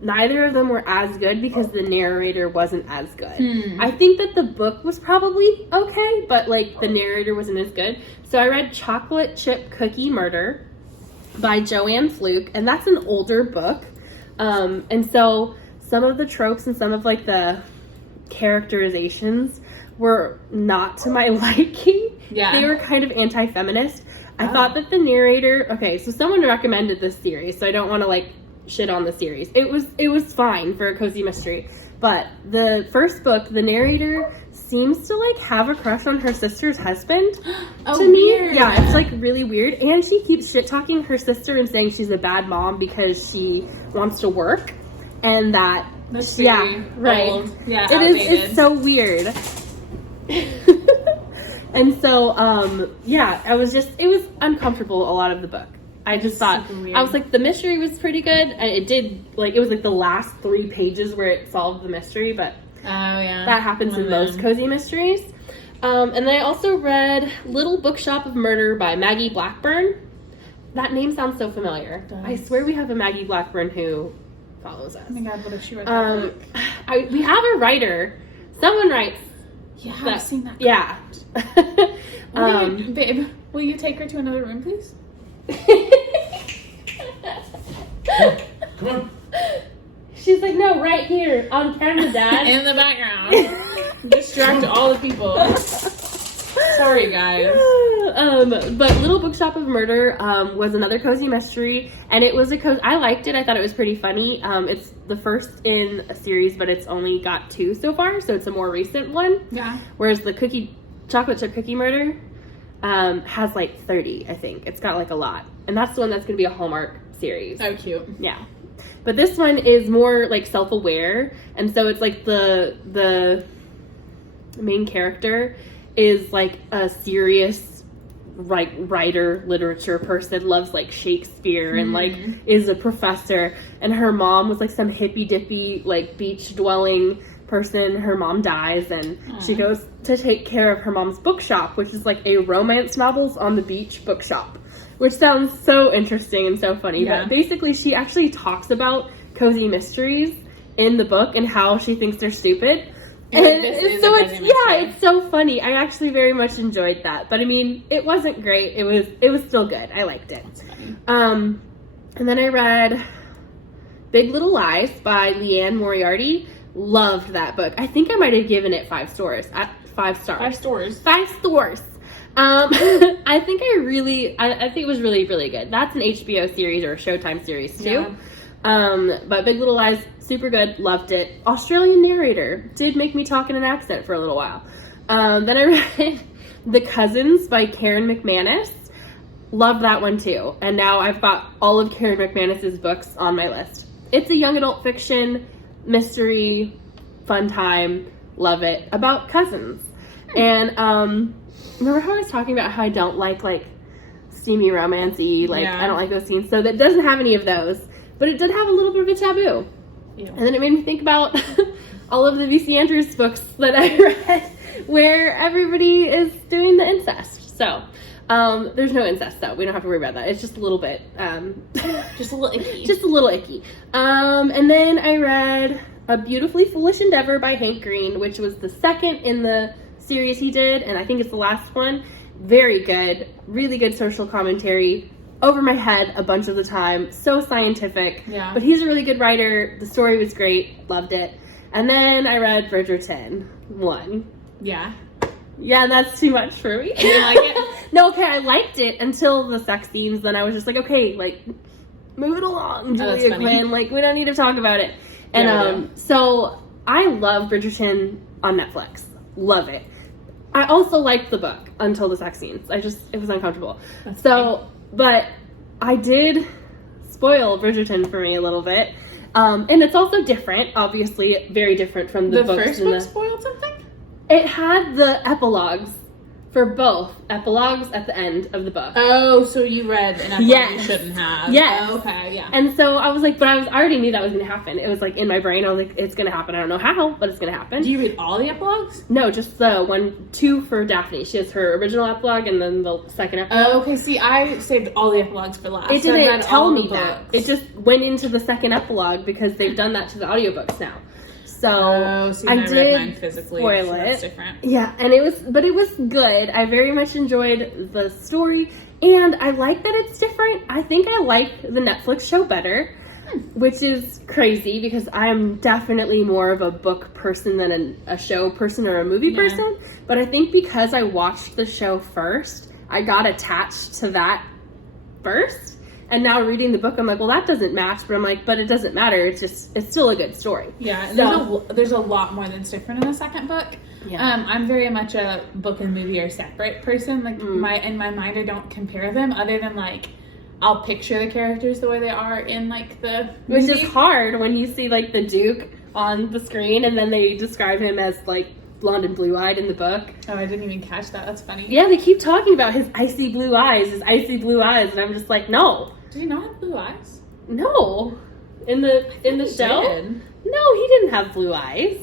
neither of them were as good because the narrator wasn't as good. I think that the book was probably okay, but like the narrator wasn't as good. So I read Chocolate Chip Cookie Murder by Joanne Fluke, and that's an older book. And so some of the tropes and some of like the characterizations were not to my liking. Yeah. They were kind of anti-feminist. I thought that the narrator... Okay, so someone recommended this series, so I don't want to, like, shit on the series. It was fine for a cozy mystery. But the first book, the narrator seems to, like, have a crush on her sister's husband. To me. Weird. Yeah, it's, like, really weird. And she keeps shit-talking her sister and saying she's a bad mom because she wants to work. And that... That's very old. Yeah, outdated. It's so weird. And so, it was uncomfortable, a lot of the book. I just thought, I was like, the mystery was pretty good. It was like the last 3 pages where it solved the mystery, but that happens in most cozy mysteries. And then I also read Little Bookshop of Murder by Maggie Blackburn. That name sounds so familiar. I swear we have a Maggie Blackburn who follows us. Oh my god, what if she wrote that book? We have a writer. Someone writes. Yeah, I've seen that. Yeah. Babe, will you take her to another room, please? Come on. She's like, no, right here on camera, Dad. In the background. Distract all the people. Sorry, guys. But Little Bookshop of Murder was another cozy mystery, and it was I liked it. I thought it was pretty funny. It's the first in a series, but it's only got 2 so far, so it's a more recent one. Yeah. Whereas the Chocolate Chip Cookie Murder has like 30, I think. It's got like a lot, and that's the one that's going to be a Hallmark series. Oh, cute. Yeah. But this one is more like self-aware, and so it's like the main character is like a serious like writer, literature person, loves like Shakespeare and like is a professor, and her mom was like some hippy dippy like beach dwelling person. Her mom dies, and she goes to take care of her mom's bookshop, which is like a romance novels on the beach bookshop, which sounds so interesting and so funny. But basically she actually talks about cozy mysteries in the book and how she thinks they're stupid. And so it's so funny. I actually very much enjoyed that. But I mean, it wasn't great. It was still good. I liked it. And then I read Big Little Lies by Leanne Moriarty. Loved that book. I think I might have given it 5 stars. 5 stars. 5 stars. 5 stars. I think it was really, really good. That's an HBO series or a Showtime series too. But Big Little Lies, super good, loved it. Australian narrator, did make me talk in an accent for a little while. Then I read The Cousins by Karen McManus. Love that one too. And now I've got all of Karen McManus's books on my list. It's a young adult fiction, mystery, fun time. Love it. About cousins. And remember how I was talking about how I don't like steamy romancy, I don't like those scenes. So that doesn't have any of those. But it did have a little bit of a taboo. Yeah. And then it made me think about all of the V.C. Andrews books that I read where everybody is doing the incest. So, there's no incest though. We don't have to worry about that. It's just a little bit, just a little icky. Just a little icky. And then I read A Beautifully Foolish Endeavor by Hank Green, which was the second in the series he did, and I think it's the last one. Very good. Really good social commentary. Over my head a bunch of the time. So scientific. Yeah. But he's a really good writer. The story was great. Loved it. And then I read Bridgerton 1. Yeah. Yeah, that's too much for me. You didn't like it? No, okay, I liked it until the sex scenes. Then I was just like, okay, move it along, Julia Quinn. We don't need to talk about it. And so I love Bridgerton on Netflix. Love it. I also liked the book until the sex scenes. It was uncomfortable. That's funny. But I did spoil Bridgerton for me a little bit. And it's also different, obviously, very different from the books. The first book spoiled something? It had the epilogues for both. Epilogues at the end of the book. Oh, so you read an epilogue you shouldn't have. Yes. Oh, okay, yeah. And so I was like, but I already knew that was going to happen. It was in my brain. I was like, it's going to happen. I don't know how, but it's going to happen. Do you read all the epilogues? No, just the 2 for Daphne. She has her original epilogue and then the second epilogue. Oh, okay. See, I saved all the epilogues for last. It didn't tell me that. It just went into the second epilogue because they've done that to the audiobooks now. So I did mine physically. Spoil it. That's different. Yeah, and it was good. I very much enjoyed the story, and I like that it's different. I think I like the Netflix show better, which is crazy because I'm definitely more of a book person than a show person or a movie person. But I think because I watched the show first, I got attached to that first. And now reading the book, I'm like, well, that doesn't match. But I'm like, but it doesn't matter. It's still a good story. Yeah, so, there's a lot more that's different in the second book. Yeah. I'm very much a book and movie are separate person. In my mind, I don't compare them other than I'll picture the characters the way they are in the movie. Which is hard when you see the Duke on the screen and then they describe him as blonde and blue-eyed in the book. Oh, I didn't even catch that. That's funny. Yeah, they keep talking about his icy blue eyes, and I'm just like, no. Did he not have blue eyes? No. In the show? Did. No, he didn't have blue eyes.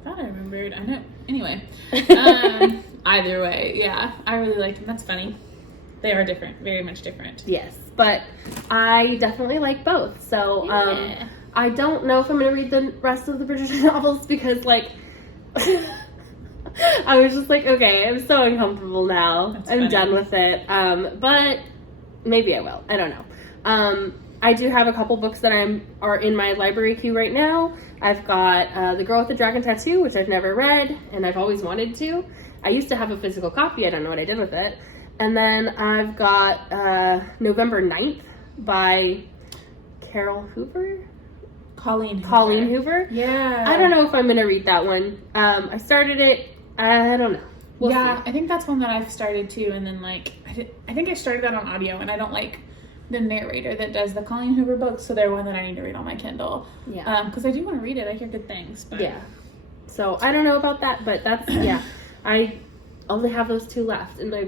I thought I remembered. I know. Anyway. Either way, yeah. I really liked him. That's funny. They are different. Very much different. Yes. But I definitely like both. So, I don't know if I'm going to read the rest of the Bridgerton novels because, I was just like, okay, I'm so uncomfortable now. That's funny. Done with it. But maybe I will. I don't know. I do have a couple books that are in my library queue right now. I've got The Girl with the Dragon Tattoo, which I've never read, and I've always wanted to. I used to have a physical copy. I don't know what I did with it. And then I've got November 9th by Colleen Hoover. Yeah. I don't know if I'm going to read that one. I started it. I don't know. We'll see. I think that's one that I've started too. And then I think I started that on audio, and I don't like the narrator that does the Colleen Hoover books, so they're one that I need to read on my Kindle. Yeah. Because I do want to read it. I hear good things. But. Yeah. So I don't know about that, but that's I only have those 2 left in my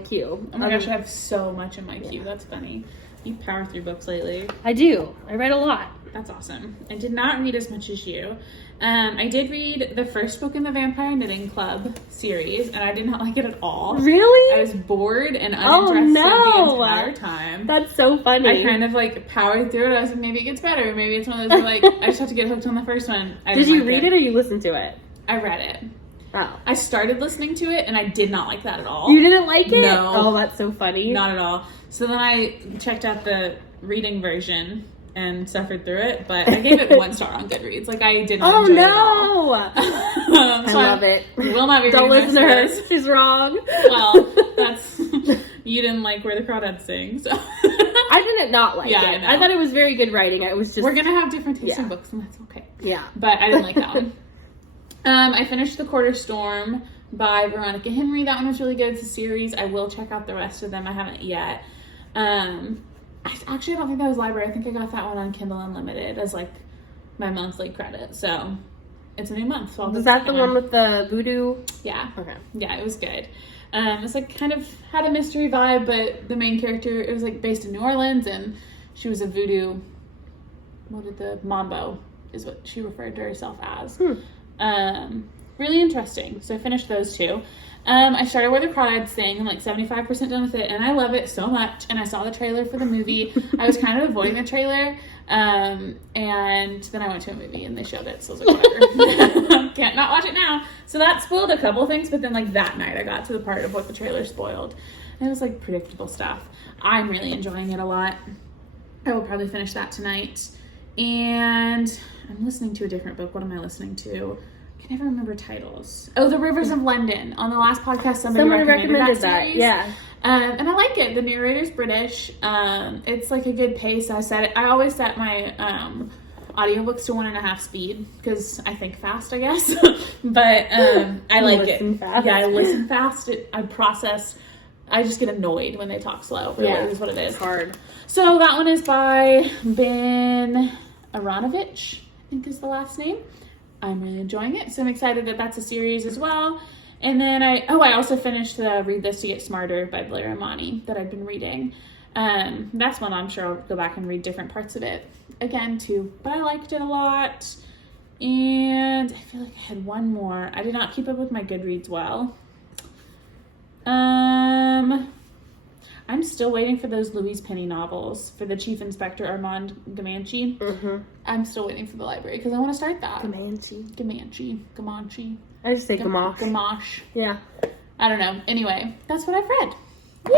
queue. Oh my gosh, I have so much in my queue. That's funny. You power through books lately. I do. I read a lot. That's awesome. I did not read as much as you. I did read the first book in the Vampire Knitting Club series, and I did not like it at all. Really? I was bored and uninterested the entire time. That's so funny. I kind of powered through it. I was like, maybe it gets better. Maybe it's one of those where I just have to get hooked on the first one. Did you read it or you listened to it? I read it. Oh. I started listening to it, and I did not like that at all. You didn't like it? No. Oh, that's so funny. Not at all. So then I checked out the reading version and suffered through it, but I gave it 1 star on Goodreads. I did not enjoy it at all. I love it. Will not be Don't reading listen to her. She's wrong. Well, that's You didn't like Where the Crawdads Sing, so. I didn't not like it. I thought it was very good writing. It was just... We're going to have different taste in books, and that's okay. Yeah. But I didn't like that one. I finished The Quarter Storm by Veronica Henry. That one was really good. It's a series. I will check out the rest of them. I haven't yet. I don't think that was library. I think I got that one on Kindle Unlimited as like my monthly credit. So it's a new month. So was that the one with the voodoo? Yeah. Okay. Yeah, it was good. It's like kind of had a mystery vibe, but the main character, it was like based in New Orleans, and she was a voodoo. Mambo is what she referred to herself as. Really interesting. So I finished those two. I started Where the Crawdads Sing. I'm like 75% done with it, and I love it so much. And I saw the trailer for the movie. I was kind of avoiding the trailer, and then I went to a movie and they showed it, so I was like, whatever. Can't not watch it now. So that spoiled a couple of things, but then like that night I got to the part of what the trailer spoiled, and it was like predictable stuff. I'm really enjoying it a lot. I will probably finish that tonight. And I'm listening to a different book. What am I listening to? I never remember titles. Oh, The Rivers of London. On the last podcast, somebody recommended that series. Yeah. And I like it. The narrator's British. It's like a good pace. I always set my audiobooks to 1.5 speed because I think fast, I guess. But I like it. Fast. Yeah, I listen fast. I process. I just get annoyed when they talk slow. Really, is what it is. It's hard. So that one is by Ben Aronovich, I think is the last name. I'm really enjoying it, so I'm excited that that's a series as well. And then I also finished the Read This to Get Smarter by Blair Imani that I've been reading. That's one I'm sure I'll go back and read different parts of it again too, but I liked it a lot. And I feel like I had one more. I did not keep up with my Goodreads well. I'm still waiting for those Louise Penny novels for the Chief Inspector Armand Gamanchi. I'm still waiting for the library because I want to start that. Gamanchi. I just say Gamache. Gamache. Yeah. I don't know. Anyway, that's what I've read.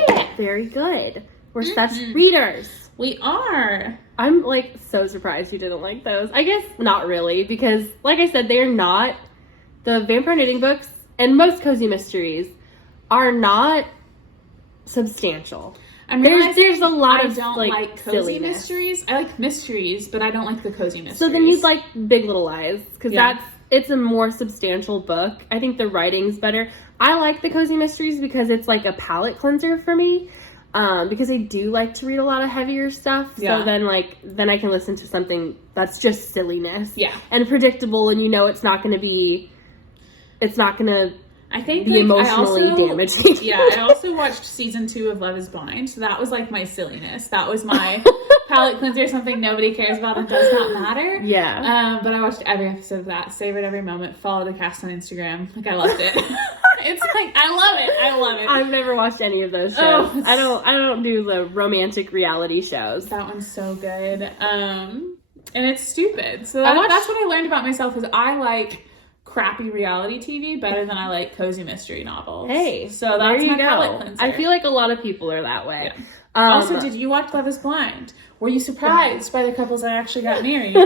Yeah. Very good. We're such readers. We are. I'm like so surprised you didn't like those. I guess not really because like I said, they're not, the vampire knitting books and most cozy mysteries are not substantial. There's a lot of like cozy silliness. Mysteries. I like mysteries, but I don't like the cozy mysteries. So then you'd like Big Little Lies because it's a more substantial book. I think the writing's better. I like the cozy mysteries because it's like a palate cleanser for me. Because I do like to read a lot of heavier stuff. So then I can listen to something that's just silliness. Yeah. And predictable, and it's not going to be I think be emotionally damaging. Yeah, I also watched season 2 of Love is Blind, so that was like my silliness. That was my palate cleanser, something nobody cares about and does not matter. Yeah. But I watched every episode of that, savored every moment, followed the cast on Instagram. Like, I loved it. It's like, I love it. I've never watched any of those shows. I don't do the romantic reality shows. That one's so good. And it's stupid. So that's what I learned about myself is I like crappy reality TV better than I like cozy mystery novels. Hey, so that's my palate cleanser. I feel like a lot of people are that way. Yeah. Also, did you watch Love is Blind? Were you surprised by the couples that actually got married?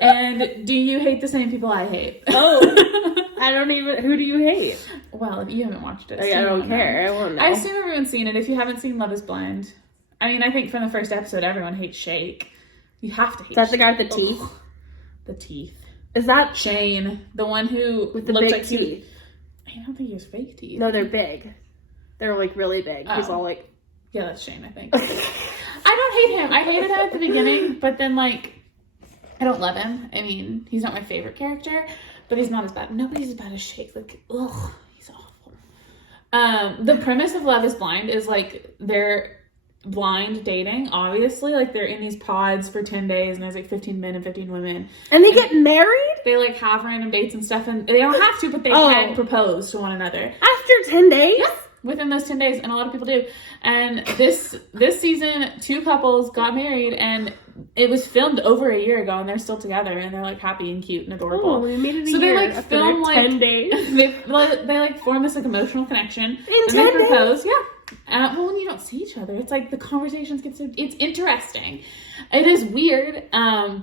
And do you hate the same people I hate? I don't even. Who do you hate? Well, if you haven't watched it, I don't care. I won't know. I assume everyone's seen it. If you haven't seen Love is Blind, I mean, I think from the first episode, everyone hates Shake. You have to hate. Is that the guy with the teeth? The teeth. Is that Shane, the one who with the big teeth? I don't think he has fake teeth. No, they're big. They're like really big. He's all like, yeah, that's Shane, I think. I don't hate him. I hated him at the beginning, but then I don't love him. I mean, he's not my favorite character, but he's not as bad. Nobody's as bad as Shake. Like, ugh, he's awful. The premise of Love is Blind is they're blind dating, obviously. They're in these pods for 10 days and there's 15 men and 15 women. And they get married? They have random dates and stuff, and they don't have to, but they can propose to one another. After 10 days? Yeah. Within those 10 days, and a lot of people do. And this season, 2 couples got married, and it was filmed over a year ago, and they're still together, and they're happy and cute and adorable. Oh, we made it a so year. They film 10 days. They form this emotional connection. In 10 they propose. days? Yeah. Well, when you don't see each other, it's the conversations get so... It's interesting. It is weird, and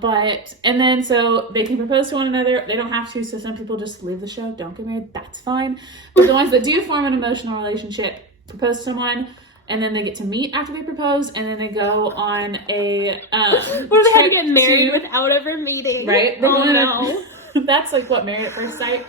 then so they can propose to one another. They don't have to, so some people just leave the show, don't get married, that's fine. But the ones that do form an emotional relationship, propose to someone, and then they get to meet after they propose, and then they go on a or they have to get married without ever meeting. Right? That's like what, Married at First Sight.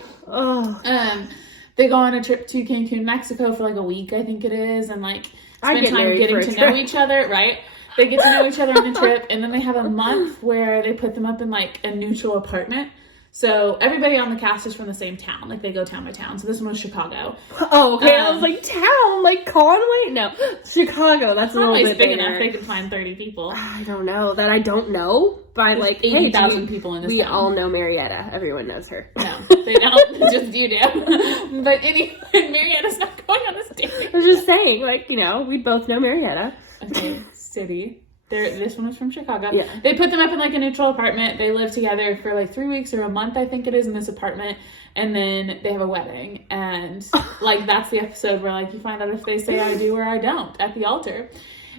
They go on a trip to Cancun, Mexico for like a week, I think it is, and like spend time getting to know each other, right? They get to know each other on the trip, and then they have a month where they put them up in like a neutral apartment. So everybody on the cast is from the same town. Like they go town by town. So this one was Chicago. Oh, okay. I was like, town? Like Conway? No. Chicago. That's a little bit big bigger. enough. They could find 30 people. I don't know. That I don't know. By There's like 80,000 people in this we town. all know Marietta. Everyone knows her. No, they don't. Just you do. But anyway, Marietta's not going on this date. I was just saying, like, we both know Marietta. Okay, city. This one was from Chicago. Yeah. They put them up in like a neutral apartment. They live together for like 3 weeks or a month, I think it is, in this apartment. And then they have a wedding. And like that's the episode where like you find out if they say I do or I don't at the altar.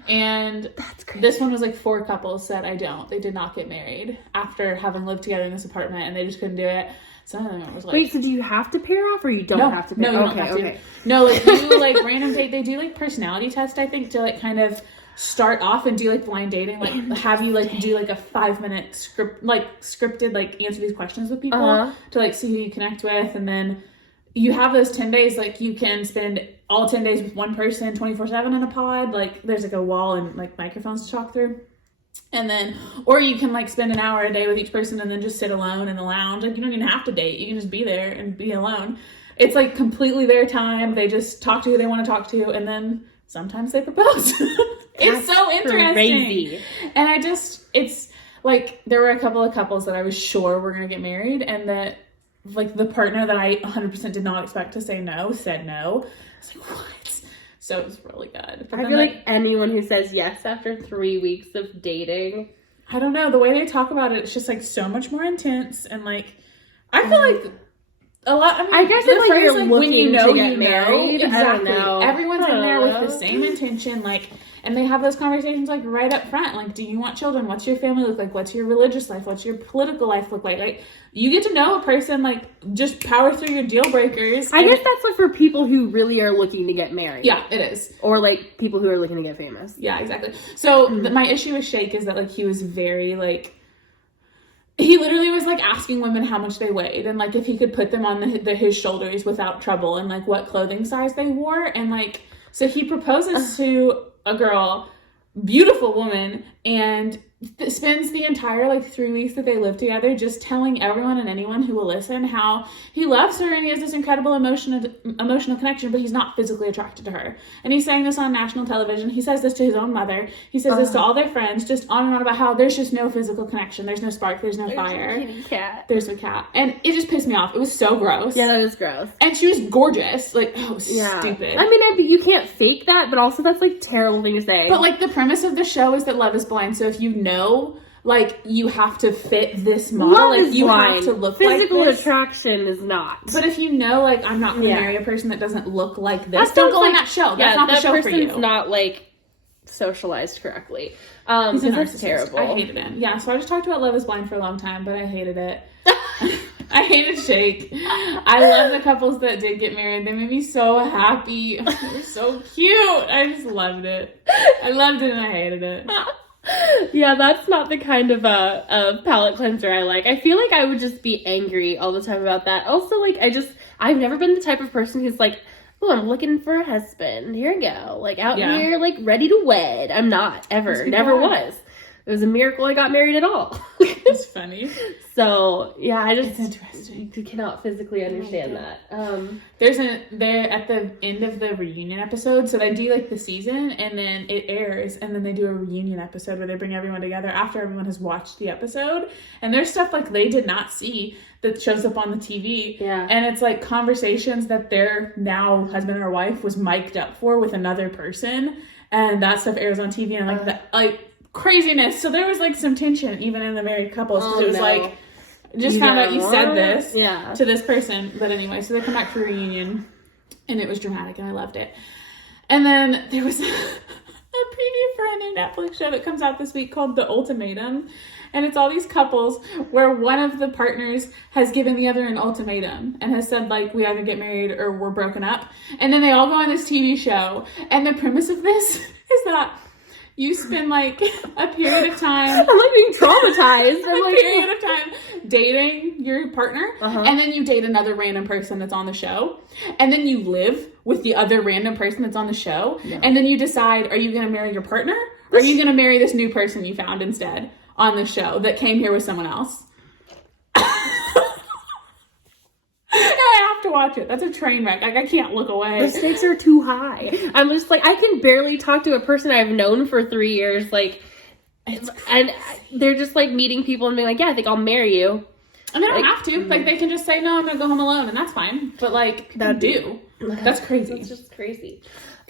And that's crazy. This one was like 4 couples said I don't. They did not get married after having lived together in this apartment, and they just couldn't do it. Some of them was like, wait, so do you have to pair off or you don't have to pair off? No, you don't have to. No, like you like random date. They do like personality test, I think, to like kind of start off and do like blind dating, like have you like do like a 5-minute scripted like answer these questions with people to like see who you connect with, and then you have those 10 days, like you can spend all 10 days with one person 24/7 in a pod, like there's like a wall and like microphones to talk through, and then or you can like spend an hour a day with each person and then just sit alone in the lounge. Like you don't even have to date, you can just be there and be alone. It's like completely their time. They just talk to who they want to talk to, and then sometimes they propose. It's so interesting. Crazy. And it's like there were a couple of couples that I was sure were going to get married, and that like the partner that I 100% did not expect to say no said no. I was like, what? So it was really good. But I feel like anyone who says yes after 3 weeks of dating, I don't know, the way they talk about it, it's just like so much more intense, and like I feel like a lot. I guess it's like you're looking when you know, to get married. Exactly. I don't know. Everyone's in there with the same intention, like, and they have those conversations like right up front. Like, do you want children? What's your family look like? What's your religious life? What's your political life look like? Like, you get to know a person. Like, just power through your deal breakers. I guess that's like for people who really are looking to get married. Yeah, it is. Or like people who are looking to get famous. Yeah, exactly. So my issue with Shake is that like he was very like. He literally was like asking women how much they weighed and like if he could put them on his shoulders without trouble, and like what clothing size they wore, and like so he proposes to a girl, beautiful woman, and spends the entire like 3 weeks that they live together just telling everyone and anyone who will listen how he loves her and he has this incredible emotional connection, but he's not physically attracted to her. And he's saying this on national television. He says this to his own mother. He says this to all their friends, just on and on about how there's just no physical connection. There's no spark. There's no fire. There's a kitty cat. There's a cat. And it just pissed me off. It was so gross. Yeah, that is gross. And she was gorgeous. Like, oh, stupid. I mean, you can't fake that, but also that's like terrible thing to say. But like the premise of the show is that love is blind. So if you know, like, you have to fit this model, love like is you blind. have to look physical like this. attraction is not. But if you know, like, I'm not going to marry a person that doesn't look like this, that don't go like, on that show. That's not the show for you. That person's not like socialized correctly. He's a that's narcissist. terrible. I hated him. Yeah, so I just talked about Love is Blind for a long time, but I hated it. I hated Shake. I love the couples that did get married. They made me so happy. They were so cute. I just loved it. I loved it and I hated it. Yeah, that's not the kind of a palate cleanser I like. I feel like I would just be angry all the time about that. Also, like, I've never been the type of person who's like, oh, I'm looking for a husband. Here we go. Like, out here, like, ready to wed. I'm not, ever. Never was. It was a miracle I got married at all. It's funny. So, yeah, it's interesting. You cannot physically understand that. They're at the end of the reunion episode, so they do like the season and then it airs, and then they do a reunion episode where they bring everyone together after everyone has watched the episode, and there's stuff like they did not see that shows up on the TV. Yeah. And it's like conversations that their now husband or wife was mic'd up for with another person, and that stuff airs on TV, and like craziness. So there was like some tension even in the married couples, because it was like, just found out you said this to this person. But anyway, so they come back for a reunion and it was dramatic and I loved it. And then there was a preview for new Netflix show that comes out this week called The Ultimatum. And it's all these couples where one of the partners has given the other an ultimatum and has said, like, we either get married or we're broken up. And then they all go on this TV show. And the premise of this is that you spend, like, a period of time... I'm, like, being traumatized. I'm like... period of time dating your partner. And then you date another random person that's on the show. And then you live with the other random person that's on the show. Yeah. And then you decide, are you going to marry your partner? Or are you going to marry this new person you found instead on the show that came here with someone else? I have to watch it. That's a train wreck. Like, I can't look away. The stakes are too high. I'm just like, I can barely talk to a person I've known for 3 years. Like, and they're just like meeting people and being like, yeah, I think I'll marry you. And they don't have to. Like, they can just say, no, I'm going to go home alone. And that's fine. But, like, that's crazy. That's just crazy.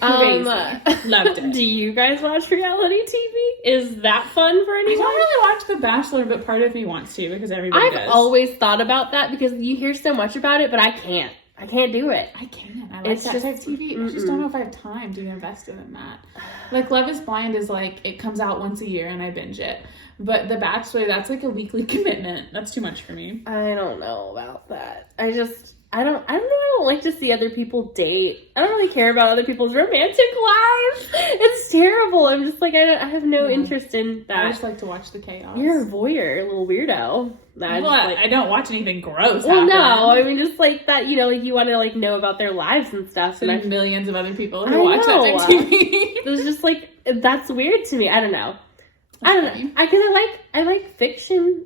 Loved it. Do you guys watch reality TV? Is that fun for anyone? I don't really watch The Bachelor, but part of me wants to because everybody does. I've always thought about that because you hear so much about it, but I can't. I can't do it. I can't. I like that type of TV. I just don't know if I have time to be invested in that. Like, Love is Blind is like, it comes out once a year and I binge it. But The Bachelor, that's like a weekly commitment. That's too much for me. I don't know about that. I don't like to see other people date. I don't really care about other people's romantic lives. It's terrible. I'm just like, I have no interest in that. I just like to watch the chaos. You're a voyeur, a little weirdo. I don't watch anything gross. Well, no, I mean, just like that, you know, like you want to like know about their lives and stuff. And millions of other people who watch that on TV. It's just like, that's weird to me. I don't know. I like fiction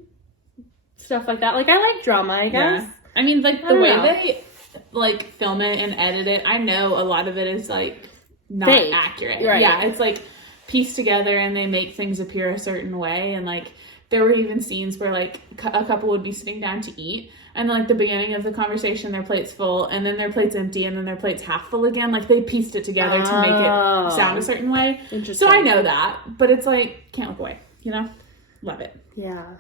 stuff like that. Like, I like drama, I guess. Yeah. I mean, like, the way they, like, film it and edit it, I know a lot of it is, like, not accurate. Right. Yeah, it's, like, pieced together and they make things appear a certain way. And, like, there were even scenes where, like, a couple would be sitting down to eat. And, like, the beginning of the conversation, their plate's full. And then their plate's empty. And then their plate's half full again. Like, they pieced it together to make it sound a certain way. Interesting. So I know that. But it's, like, can't look away. You know? Love it. Yeah.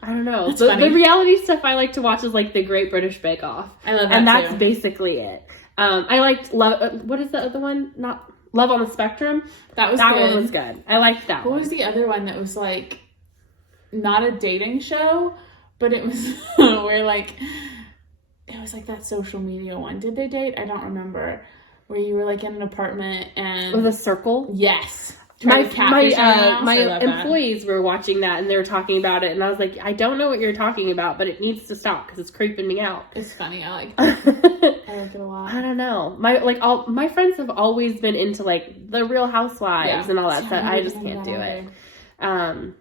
I don't know. The reality stuff I like to watch is like the Great British Bake Off. I love that and that's basically it. I liked Love. What is the other one? Not Love on the Spectrum. That one was good. I liked that. What was the other one that was like not a dating show, but it was where like it was like that social media one. Did they date? I don't remember. Where you were like in an apartment and with a circle. Yes. My employees were watching that and they were talking about it and I was like, I don't know what you're talking about, but it needs to stop because it's creeping me out. It's funny. I like it. I like it a lot. I don't know. My friends have always been into like the Real Housewives and all that stuff. I just can't do it. I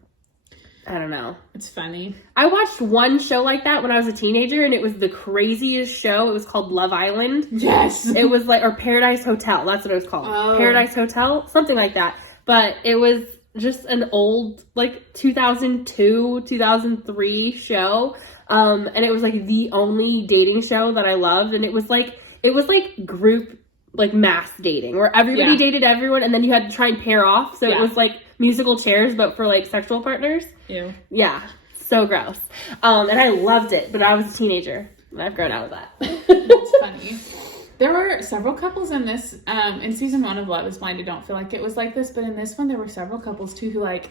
don't know. It's funny. I watched one show like that when I was a teenager and it was the craziest show. It was called Love Island. Yes. It was like, or Paradise Hotel. That's what it was called. Oh. Paradise Hotel. Something like that. But it was just an old, like, 2002, 2003 show. And it was, like, the only dating show that I loved. And it was, like, group, like, mass dating. Where everybody dated everyone, and then you had to try and pair off. So it was, like, musical chairs, but for, like, sexual partners. Ew. Yeah. So gross. And I loved it, but I was a teenager. And I've grown out of that. That's funny. There were several couples in this, in season 1 of Love is Blind. I don't feel like it was like this, but in this one, there were several couples too who like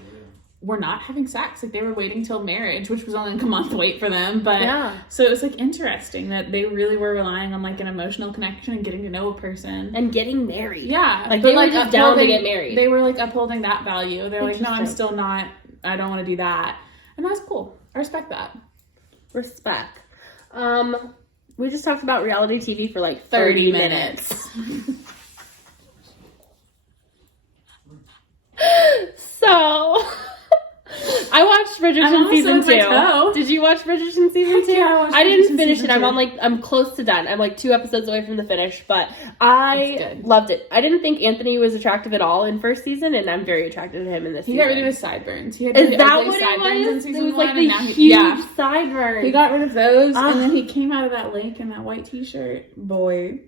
were not having sex. Like they were waiting till marriage, which was only like a month wait for them. But so it was like interesting that they really were relying on like an emotional connection and getting to know a person and getting married. Yeah, like they were just down to get married. They were like upholding that value. They're like, no, I'm still not. I don't want to do that, and that's cool. I respect that. Respect. We just talked about reality TV for like 30 minutes. So, I watched Bridgerton season 2. Did you watch Bridgerton season 2? Yeah, I didn't finish it. I'm close to done. I'm like 2 episodes away from the finish, but I loved it. I didn't think Anthony was attractive at all in first season, and I'm very attracted to him in this season. He got rid of his sideburns. He had Is that what it was? It was like the huge sideburns. He got rid of those, and then he came out of that lake in that white t-shirt. Boy.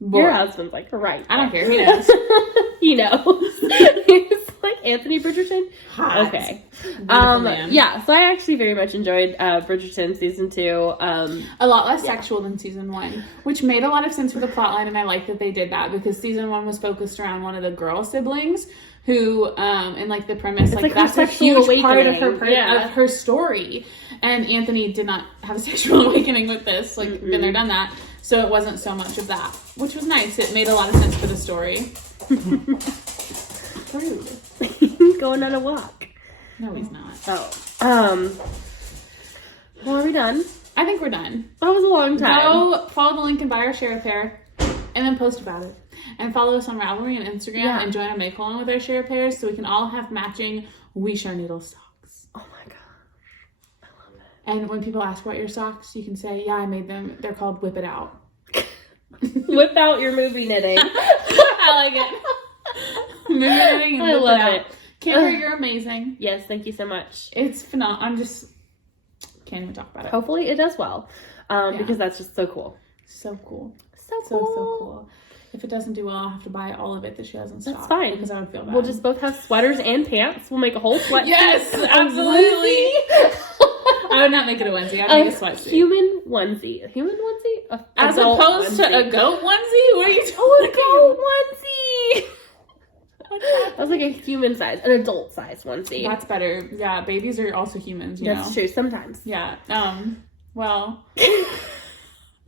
Your husband's like, right. I don't care. He knows. He knows. He's like, Anthony Bridgerton? Hot. Okay. Yeah, so I actually very much enjoyed Bridgerton season 2. A lot less sexual than season 1, which made a lot of sense for the plotline, and I like that they did that because season 1 was focused around one of the girl siblings who, in like the premise, like that's her a huge sexual part of awakening. of her story. And Anthony did not have a sexual awakening with this, like been there, done that. So it wasn't so much of that, which was nice. It made a lot of sense for the story. He's going on a walk. No, he's not. Oh. Well, are we done? I think we're done. That was a long time. Go follow the link and buy our share a pair, and then post about it. And follow us on Ravelry and Instagram, and join a make along with our share pairs so we can all have matching We Share Needle socks. Oh my gosh. I love it. And when people ask about your socks, you can say, yeah, I made them. They're called Whip It Out. Whip out your movie knitting. I like it. Movie knitting and I Whip love It Out. it. Camber, you're amazing. Yes, thank you so much. It's phenomenal. I'm just can't even talk about it. Hopefully it does well, because that's just so cool. So cool. So cool. So cool. If it doesn't do well, I'll have to buy all of it that she has in stock. That's fine. Because I would feel bad. We'll just both have sweaters and pants. We'll make a whole sweatsuit. Yes, absolutely. I would not make it a onesie. I'd make a sweatsuit. Human onesie. A human onesie? As opposed to a goat onesie? What are you talking about? Goat onesie! I was like a human size, an adult size onesie. That's better. Yeah, babies are also humans, you That's true, sometimes. Yeah. Well.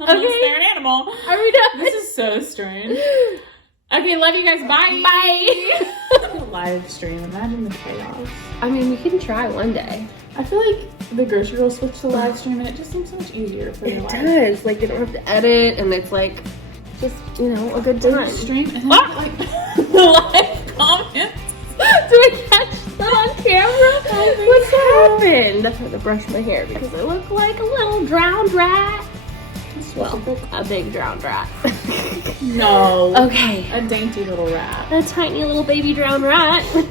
Okay. They're an animal. Are we done? This is so strange. Okay, love you guys. Bye. Bye. Live stream. Imagine the chaos. I mean, we can try one day. I feel like the grocery girl switched to live stream and it just seems so much easier for your life. It does. Like, you don't have to edit, and it's like, just, a good time. Stream and then, like, the live comments. Do I catch that on camera? What's happened? I have to brush my hair because I look like a little drowned rat. Well, a big drowned rat. No. Okay. A dainty little rat. A tiny little baby drowned rat. Do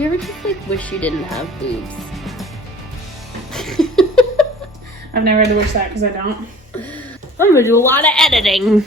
you ever just like wish you didn't have boobs? I've never had to wish that because I don't. I'm gonna do a lot of editing.